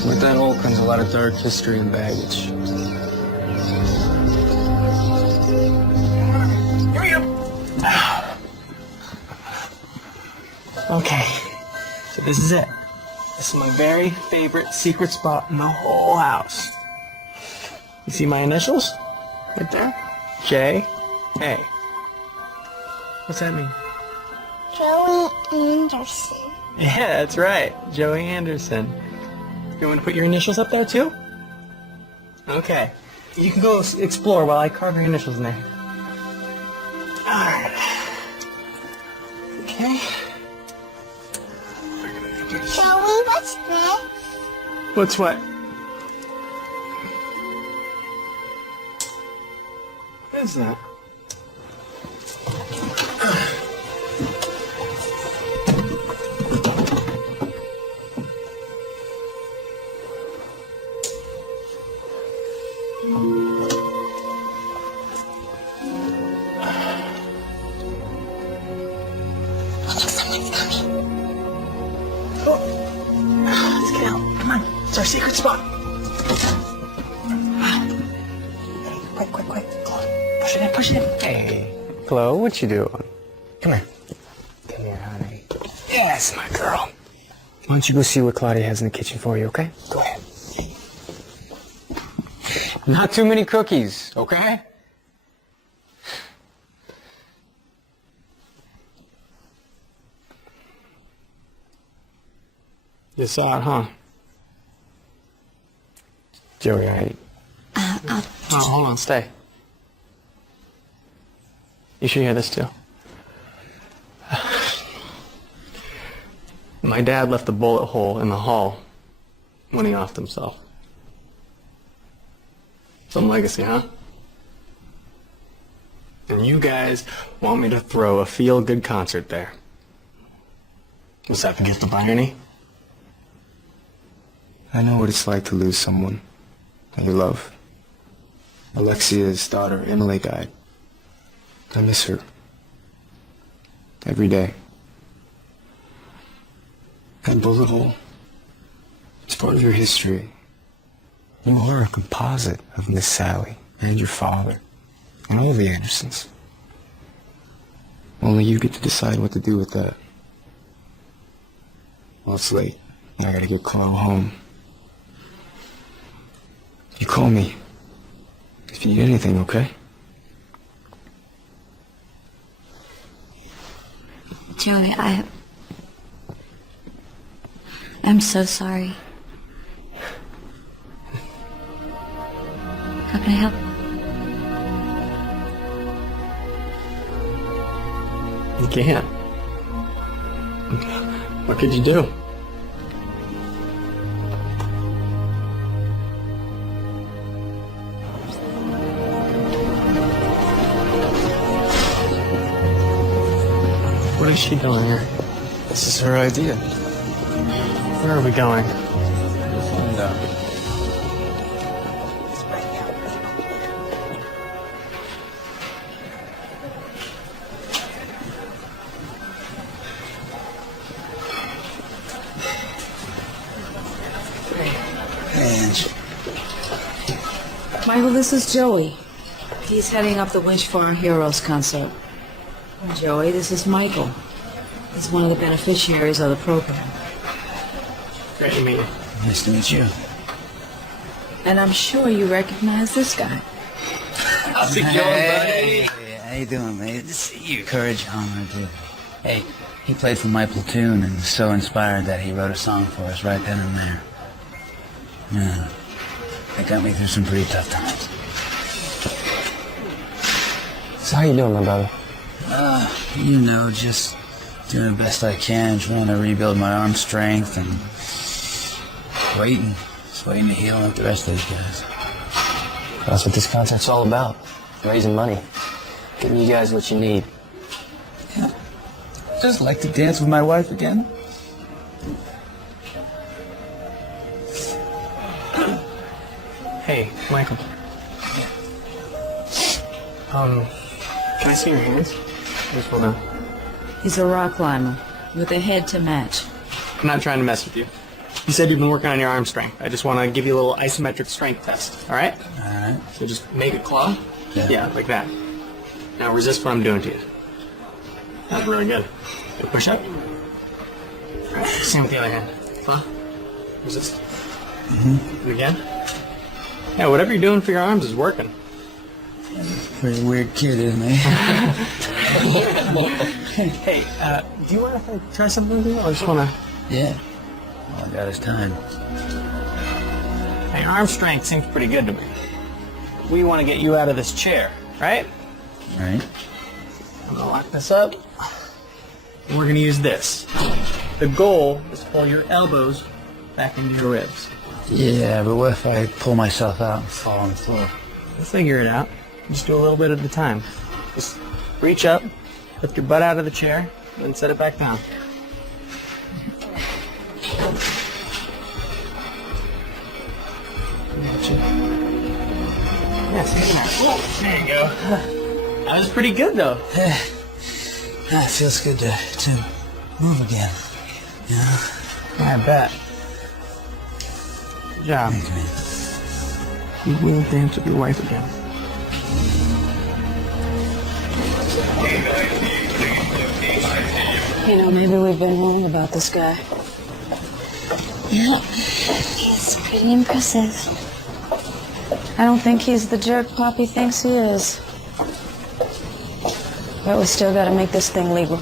With that hole comes a lot of dark history and baggage. Okay, so this is it. This is my very favorite secret spot in the whole house. You see my initials? Right there? J.A. What's that mean? Joey Anderson. Yeah, that's right. Joey Anderson. You want to put your initials up there too? Okay. You can go explore while I carve your initials in there. Alright. Okay. Joey, what's this? What's what? What is that? Let's get out. Come on. It's our secret spot. Quick. Push it in. Hey. Chloe, what you doing? Come here. Come here, honey. Yes, my girl. Why don't you go see what Claudia has in the kitchen for you, okay? Go ahead. Not too many cookies, okay? You saw it, huh? Joey, Oh, hold on, stay. You should hear this too. My dad left a bullet hole in the hall when he offed himself. Some legacy, huh? And you guys want me to throw a feel-good concert there. Was that the gift of irony? I know what it's like to lose someone that you love. Alexia's daughter, Emily, died. I miss her. Every day. That bullet hole, it's part of your history. You are a composite of Miss Sally and your father and all the Andersons. Only you get to decide what to do with that. Well, it's late. I gotta get Chloe home. You call me if you need anything, okay? Joey, I'm so sorry. How can I help? You can't. What could you do? What is she doing here? This is her idea. Where are we going? We'll find out. Michael, this is Joey. He's heading up the Winch for our Heroes concert. Joey, this is Michael. He's one of the beneficiaries of the program. Great to meet you. Nice to meet you. And I'm sure you recognize this guy. How's it going, buddy? Hey, how you doing, mate? Good to see you. Courage, Hallmark, too. Hey, he played for my platoon and was so inspired that he wrote a song for us right then and there. Yeah. That got me through some pretty tough times. So how you doing, my brother? You know, just doing the best I can, trying to rebuild my arm strength and just waiting to heal like the rest of these guys. That's what this concert's all about. Raising money. Giving you guys what you need. Yeah. Just like to dance with my wife again. Hey, Michael. Can I see your hands? I just wanna... He's a rock climber with a head to match. I'm not trying to mess with you. You said you've been working on your arm strength. I just want to give you a little isometric strength test, all right? All right. So just make a claw. Yeah. Like that. Now resist what I'm doing to you. That's really good. Good push up. All right, same with the other hand. Claw. Resist. And again. Yeah, whatever you're doing for your arms is working. Pretty weird kid, isn't he? Hey, do you want to try something with you? I just want to... Yeah. All I got is time. Hey, arm strength seems pretty good to me. We want to get you out of this chair, right? All right. I'm going to lock this up. And we're going to use this. The goal is to pull your elbows back into your ribs. Yeah, but what if I pull myself out and fall on the floor? We'll figure it out. Just do a little bit at a time. Just reach up, lift your butt out of the chair, and set it back down. Yes, there you go. That was pretty good, though. It feels good to move again. You know? I bet. Good job. Thank you. You will dance with your wife again. You know, maybe we've been wrong about this guy. Yeah, he's pretty impressive. I don't think he's the jerk Poppy thinks he is. But we still gotta make this thing legal.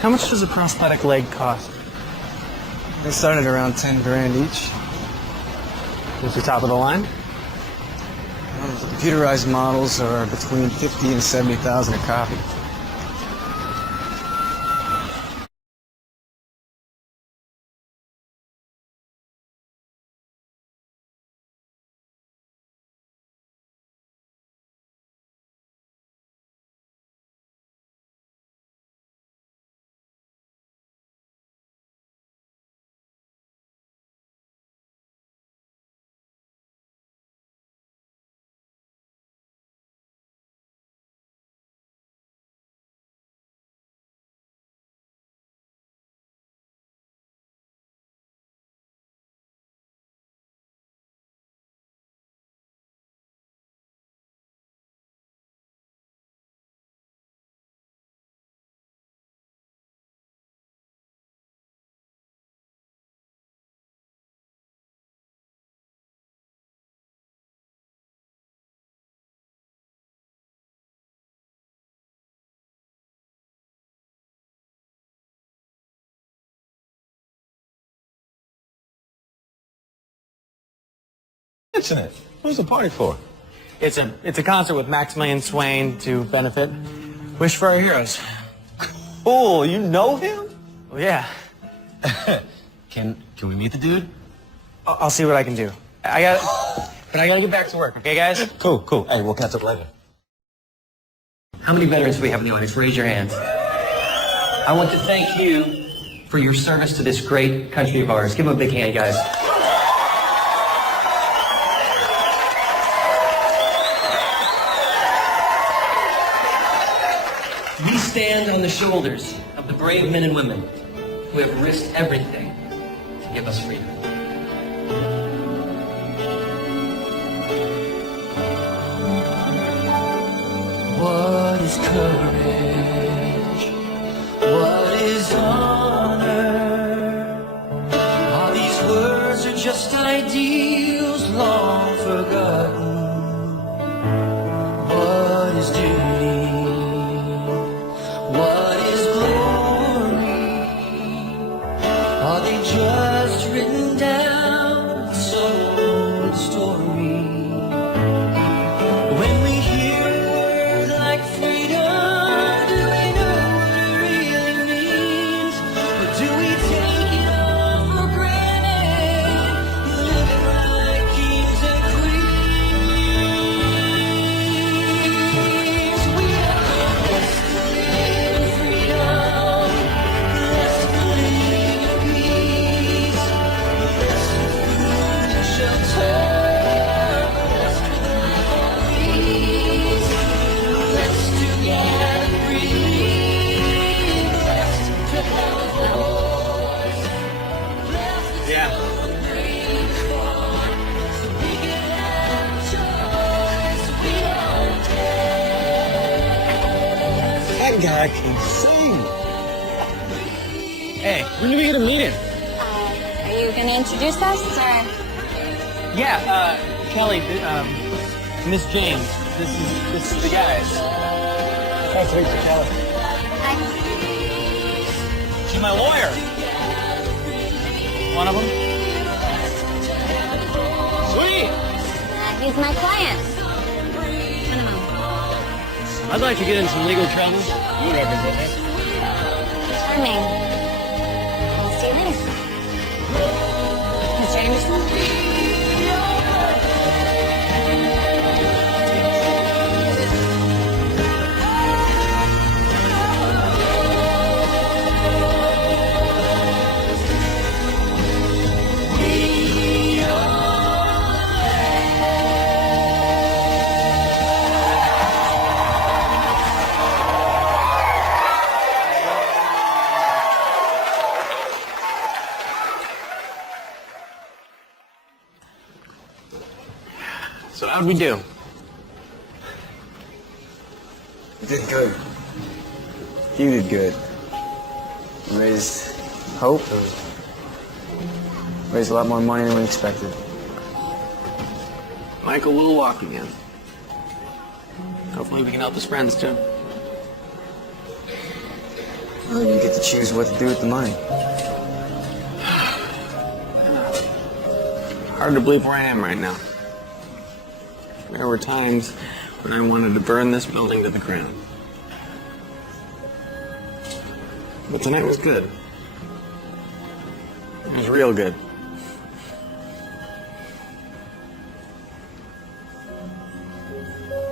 How much does a prosthetic leg cost? They start at around 10 grand each. What's the top of the line? Computerized models are between 50 and 70,000 a copy. Mention it. Who's the party for? It's a concert with Maximilian Swain to benefit Wish for Our Heroes. Cool. You know him? Well, yeah. Can we meet the dude? I'll see what I can do. But I gotta get back to work. Okay, guys? Cool. Hey, we'll catch up later. How many veterans do we have in the audience? Raise your hands. I want to thank you for your service to this great country of ours. Give them a big hand, guys. We stand on the shoulders of the brave men and women who have risked everything to give us freedom. What is courage? What is honor? Are these words or just ideals long forgotten? What is duty? What is glory? Are they just written down, soul story? When we hear words like freedom, do we know what it really means? Or do we take it all for granted, living like kings and queens? We are blessed to live in freedom, blessed to live in peace, blessed with food and shelter. That guy can sing. Hey, when do we get a meeting? Are you gonna introduce us, or? Yeah, Kelly, Miss James. This is the guys. Nice to meet you, Kelly. She's my lawyer. One of them? Sweet! He's my client. I'd like to get in some legal trouble. You represent it. Charming. I'll see you later. Mr. Anderson? So how'd we do? You did good. You did good. You raised hope. Raised a lot more money than we expected. Michael will walk again. Hopefully we can help his friends too. Well, you get to choose what to do with the money. Hard to believe where I am right now. There were times when I wanted to burn this building to the ground. But tonight was good. It was real good.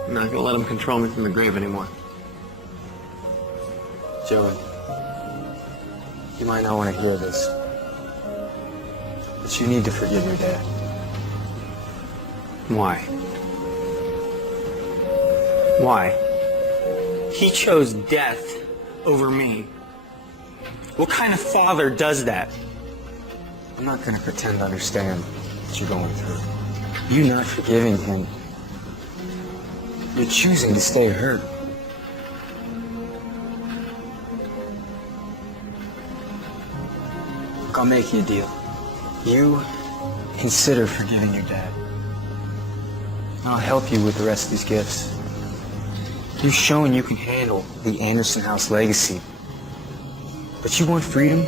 I'm not gonna let him control me from the grave anymore. Joey, you might not want to hear this, but you need to forgive your dad. Why? Why? He chose death over me. What kind of father does that? I'm not going to pretend to understand what you're going through. You not forgiving him, you're choosing to stay hurt. Look, I'll make you a deal. You consider forgiving your dad. I'll help you with the rest of these gifts. You've shown you can handle the Anderson House legacy. But you want freedom?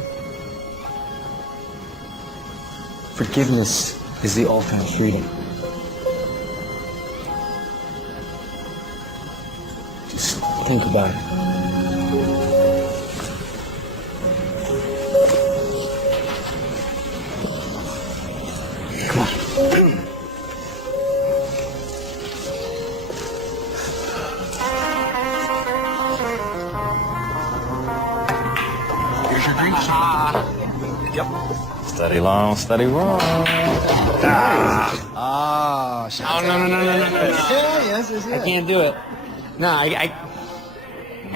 Forgiveness is the ultimate freedom. think about it. Come on. Here's your drink. Yep. Steady long, steady roll. Oh, no. Yes. I can't do it. No, I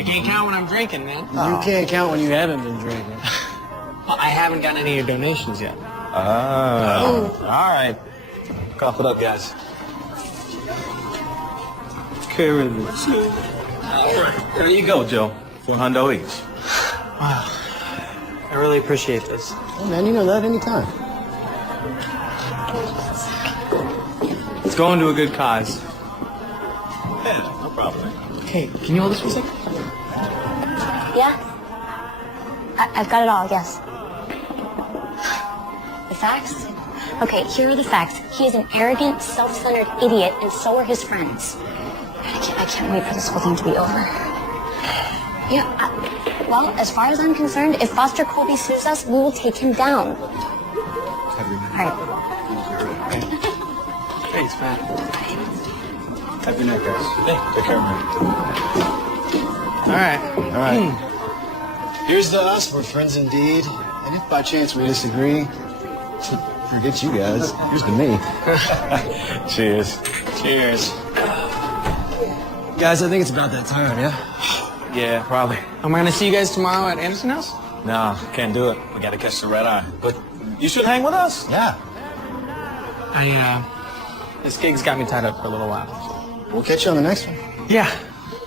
can't count when I'm drinking, man. You can't count when you haven't been drinking. Well, I haven't gotten any of your donations yet. Oh. All right. Cough it up, guys. Care of this. All right. There you go, Joe. $400 each. Wow. I really appreciate this. Oh, man, you know that anytime. It's going to a good cause. Yeah, no problem. Hey, can you hold this for a second? Yeah? I've got it all, yes. The facts? Okay, here are the facts. He is an arrogant, self-centered idiot, and so are his friends. I can't wait for this whole thing to be over. Yeah, well, as far as I'm concerned, if Foster Colby sues us, we will take him down. All right. Thanks, Matt. Have a good night, guys. Hey, take care, man. All right. All right. Here's to us. We're friends indeed. And if by chance we disagree, forget you guys. Here's to me. Cheers. Cheers. Guys, I think it's about that time, yeah? Yeah, probably. Am I gonna see you guys tomorrow at Anderson House? No, can't do it. We gotta catch the red eye. But you should hang with us. Yeah. This gig's got me tied up for a little while. We'll catch you on the next one. Yeah.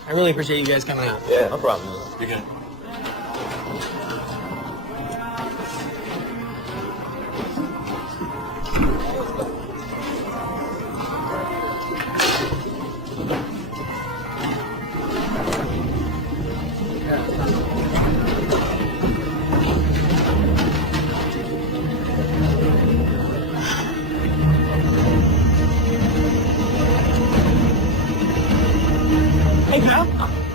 I really appreciate you guys coming out. Yeah, no problem. You're good. Hey, pal.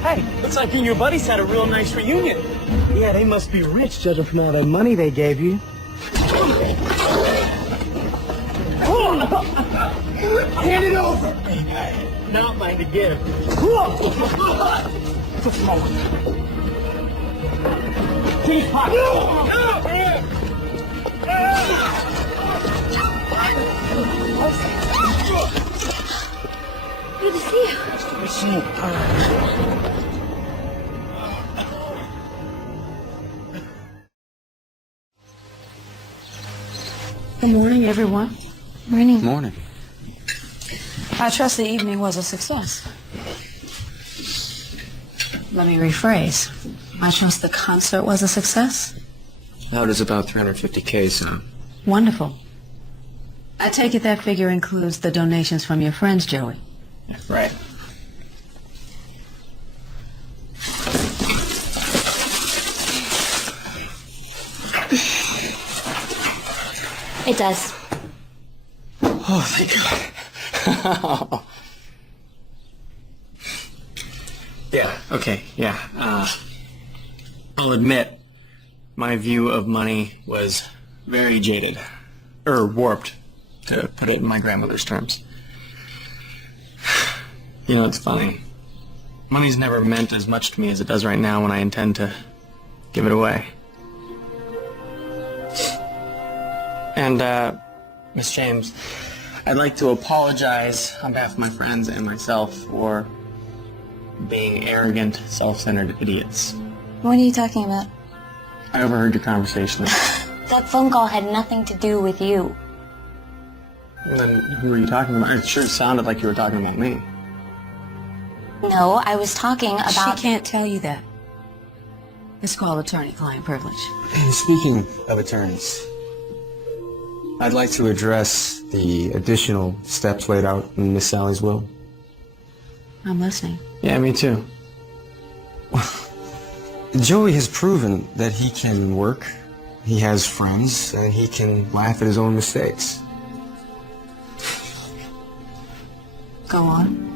Hey, looks like you and your buddies had a real nice reunion. Yeah, they must be rich, judging from all that money they gave you. Hand it over! Not mine to give. Please, Pop. Good to see you. Good to see you. Good morning, everyone. Morning. Morning. I trust the evening was a success. Let me rephrase. I trust the concert was a success. How does about 350K sound? Wonderful. I take it that figure includes the donations from your friends, Joey. Right. It does. Oh, thank God. Yeah, okay, yeah. I'll admit, my view of money was very jaded. Or warped, to put it in my grandmother's terms. You know, it's funny. Money's never meant as much to me as it does right now when I intend to give it away. And, Miss James, I'd like to apologize on behalf of my friends and myself for being arrogant, self-centered idiots. What are you talking about? I overheard your conversation. That phone call had nothing to do with you. And then who were you talking about? It sure sounded like you were talking about me. No, I was talking about... She can't tell you that. It's called attorney-client privilege. And speaking of attorneys, I'd like to address the additional steps laid out in Miss Sally's will. I'm listening. Yeah, me too. Joey has proven that he can work, he has friends, and he can laugh at his own mistakes. Go on.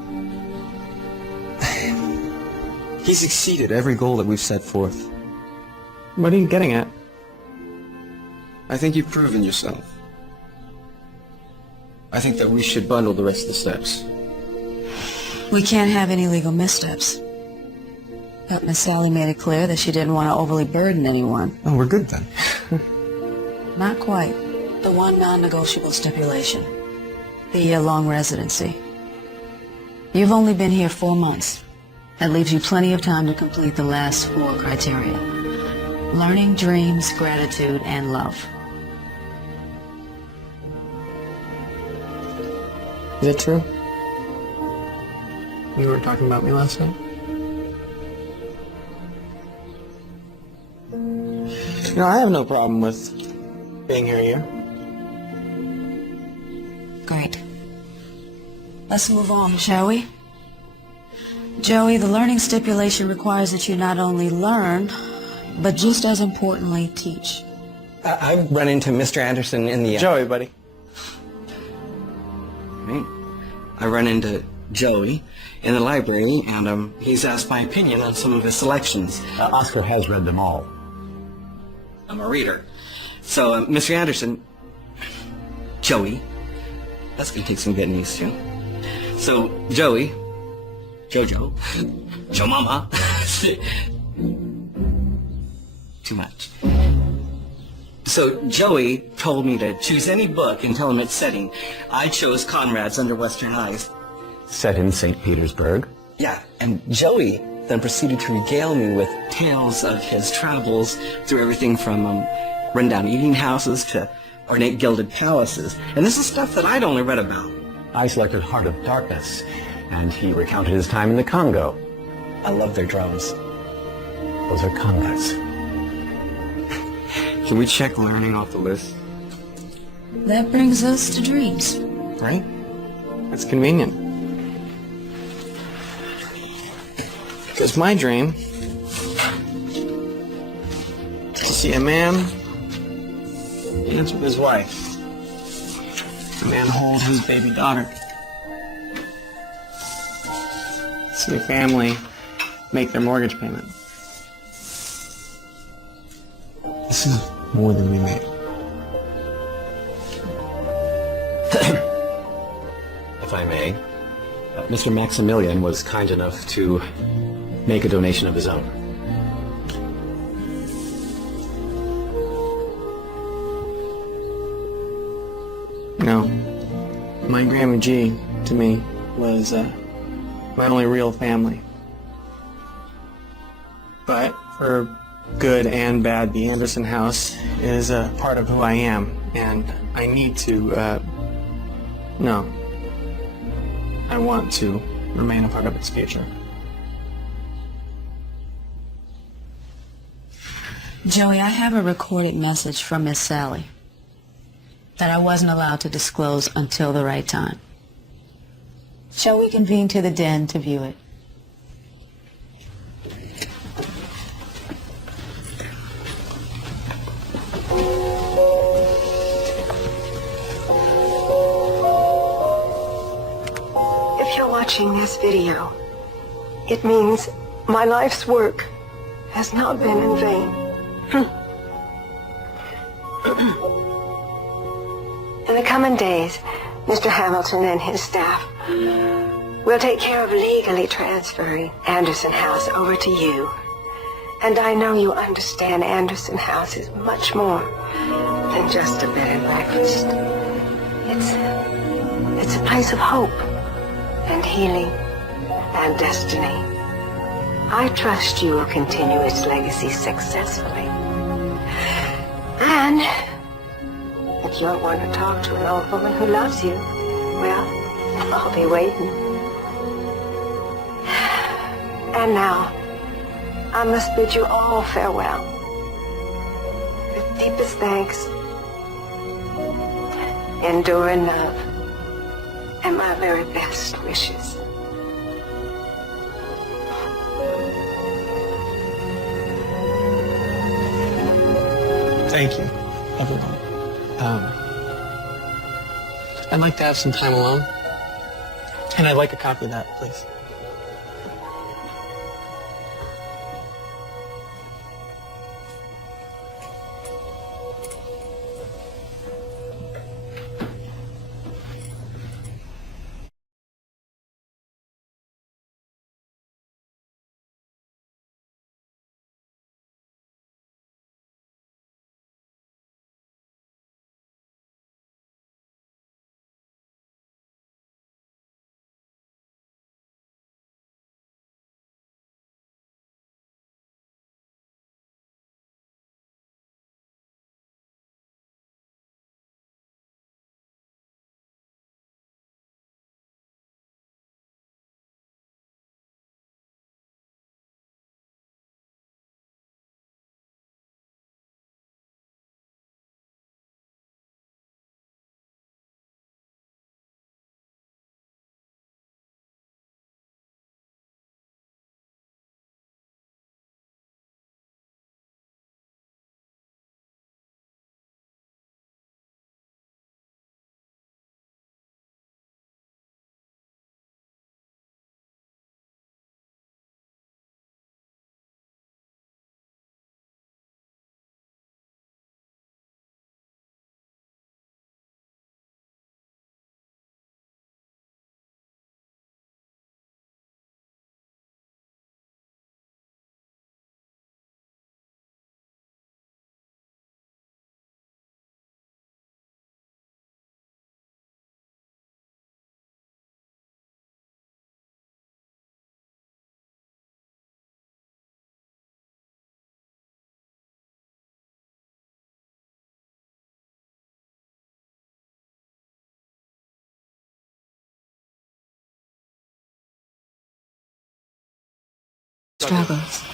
He's exceeded every goal that we've set forth. What are you getting at? I think you've proven yourself. I think that we should bundle the rest of the steps. We can't have any legal missteps. But Miss Sally made it clear that she didn't want to overly burden anyone. Oh, we're good then. Not quite. The one non-negotiable stipulation. The year-long residency. You've only been here 4 months. That leaves you plenty of time to complete the last 4 criteria. Learning, dreams, gratitude, and love. Is it true? You were talking about me last night? No, I have no problem with being here a year. Great. Let's move on, shall we? Joey, the learning stipulation requires that you not only learn, but just as importantly, teach. I've run into Mr. Anderson in the... Joey, buddy. Right. I run into Joey in the library, and he's asked my opinion on some of his selections. Oscar has read them all. I'm a reader. So, Mr. Anderson, Joey, that's going to take some getting used to. So, Joey, Jojo, Joe Mama, too much. So, Joey told me to choose any book and tell him its setting. I chose Conrad's Under Western Eyes. Set in St. Petersburg. Yeah, and Joey then proceeded to regale me with tales of his travels through everything from rundown eating houses to ornate gilded palaces. And this is stuff that I'd only read about. I selected Heart of Darkness, and he recounted his time in the Congo. I love their drums. Those are congas. Can we check learning off the list? That brings us to dreams. Right? That's convenient. Because my dream is to see a man dance with his wife. A man hold his baby daughter. See a family make their mortgage payment. This is more than we made. If I may, Mr. Maximilian was kind enough to make a donation of his own. No. My Grandma G, to me, was my only real family. But for good and bad, the Anderson house is a part of who I am, and I need to, no. I want to remain a part of its future. Joey, I have a recorded message from Miss Sally that I wasn't allowed to disclose until the right time. Shall we convene to the den to view it? If you're watching this video, it means my life's work has not been in vain. In the coming days, Mr. Hamilton and his staff will take care of legally transferring Anderson House over to you. And I know you understand Anderson House is much more than just a bed and breakfast. It's a place of hope and healing and destiny. I trust you will continue its legacy successfully. And if you're one to talk to an old woman who loves you, well, I'll be waiting. And now, I must bid you all farewell. With deepest thanks, enduring love, and my very best wishes. Thank you, everyone. I'd like to have some time alone, and I'd like a copy of that, please. struggles.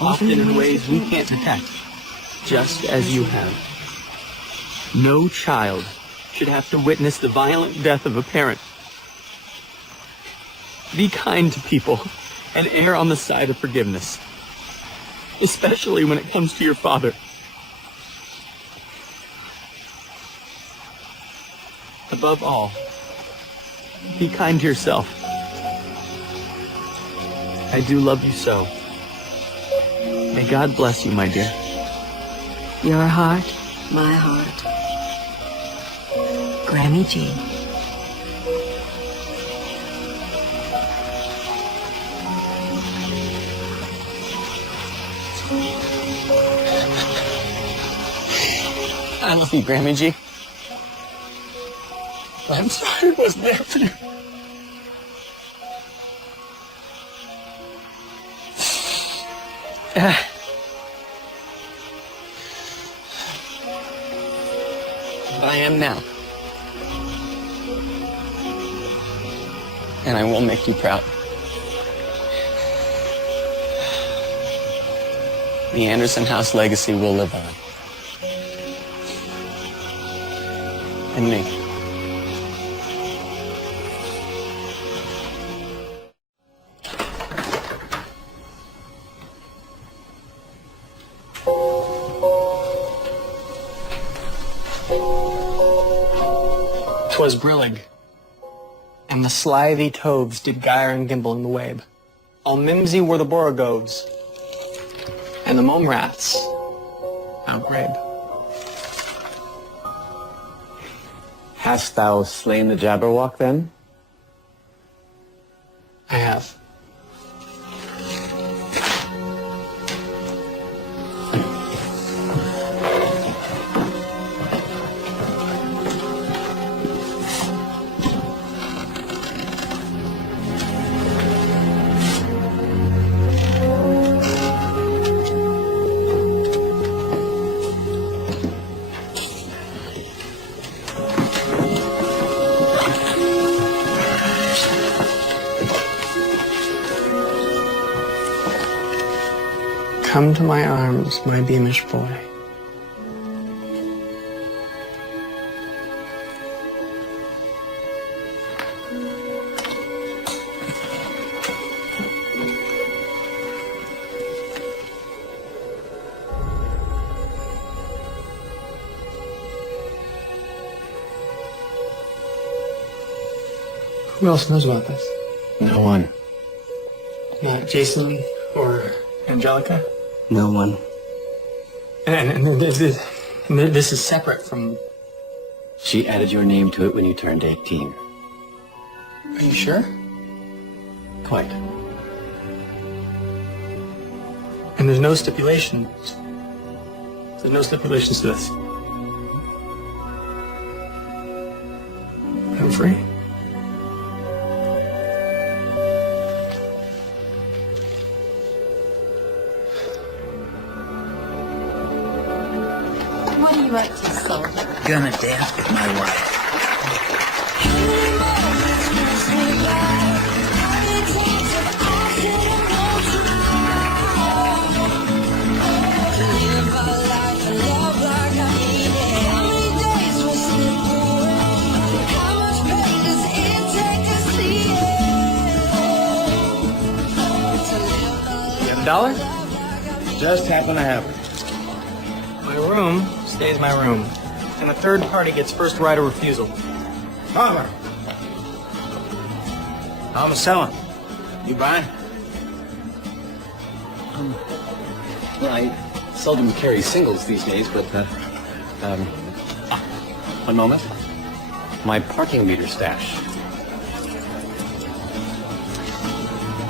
often in ways we can't detect, just as you have. No child should have to witness the violent death of a parent. Be kind to people and err on the side of forgiveness, especially when it comes to your father. Above all, be kind to yourself. I do love you so. May God bless you, my dear. Your heart, my heart. Grammy G. I love you, Grammy G. I'm sorry I wasn't there for you. But I am now. And I will make you proud. The Anderson House legacy will live on. And me. 'Twas brillig, and the slithy toves did gyre and gimble in the wabe. All mimsy were the borogoves, and the mome rats outgrabe. Hast thou slain the Jabberwock then? I have. Come to my arms, my beamish boy. Who else knows about this? No one. Not Jason or Angelica? No one. And this is separate from... She added your name to it when you turned 18. Are you sure? Quite. And there's no stipulations. There's no stipulations to this. I'm free. What do you like to solve? Gonna dance with my wife. You have $1? Just happen to have it. My room stays my room. And the third party gets first right of refusal. Hallmark. I'm selling. You buying? Well, I seldom carry singles these days, but, one moment. My parking meter stash.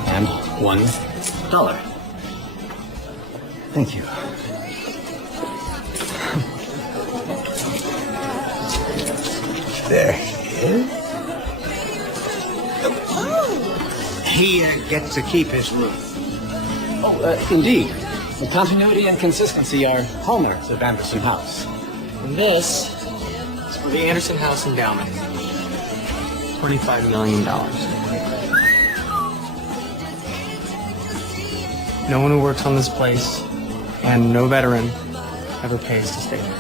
And $1. Thank you. There he is. He gets to keep his room. Oh, indeed. The continuity and consistency are hallmarks of Anderson House. And this is for the Anderson House Endowment. $45 million. No one who works on this place and no veteran ever pays to stay there.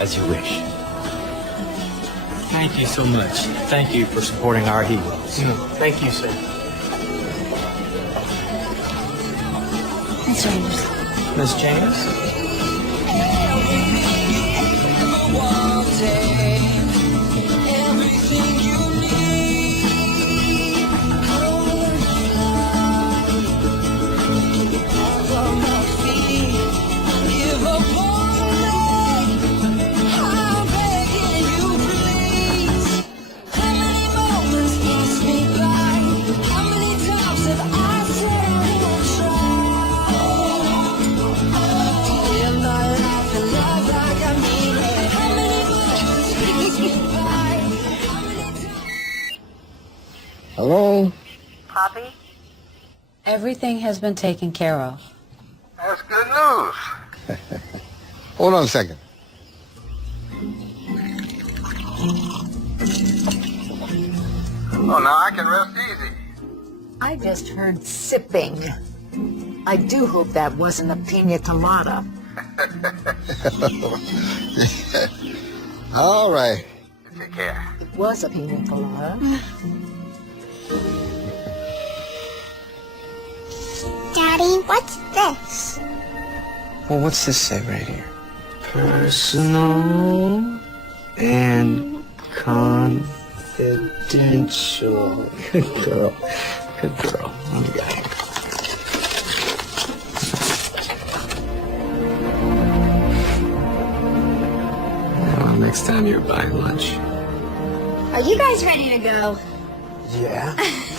As you wish. Thank you so much. Thank you for supporting our heroes. Thank you, sir. Mr. Anderson. Miss James? Hello? Poppy? Everything has been taken care of. That's good news. Hold on a second. Oh, now I can rest easy. I just heard sipping. I do hope that wasn't a pina colada. All right. Take care. It was a pina colada. Daddy, what's this? Well, what's this say right here? Personal and confidential. Good girl. Good girl. You got it. Well, next time you're buying lunch. Are you guys ready to go? Yeah?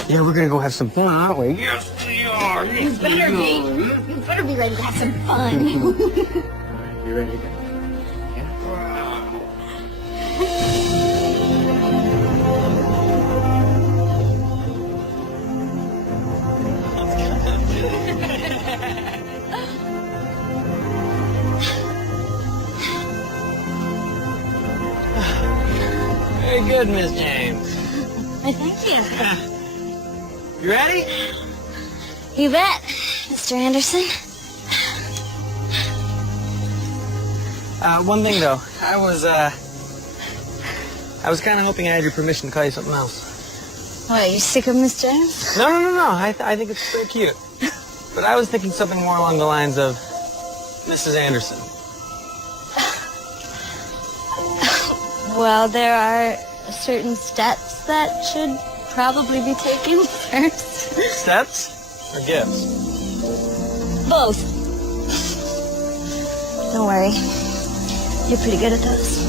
Yeah, we're gonna go have some fun, aren't we? Yes, we are. You better be. You better be ready to have some fun. You ready to go? Very good, Miss James. Why, thank you. You ready? You bet, Mr. Anderson. One thing though, I was kind of hoping I had your permission to call you something else. What, you sick of Miss James? No. I think it's so cute. But I was thinking something more along the lines of Mrs. Anderson. Well, there are certain steps that should probably be taken first. Steps or gifts? Both. Don't worry. You're pretty good at those.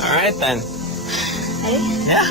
All right then. Ready? Yeah.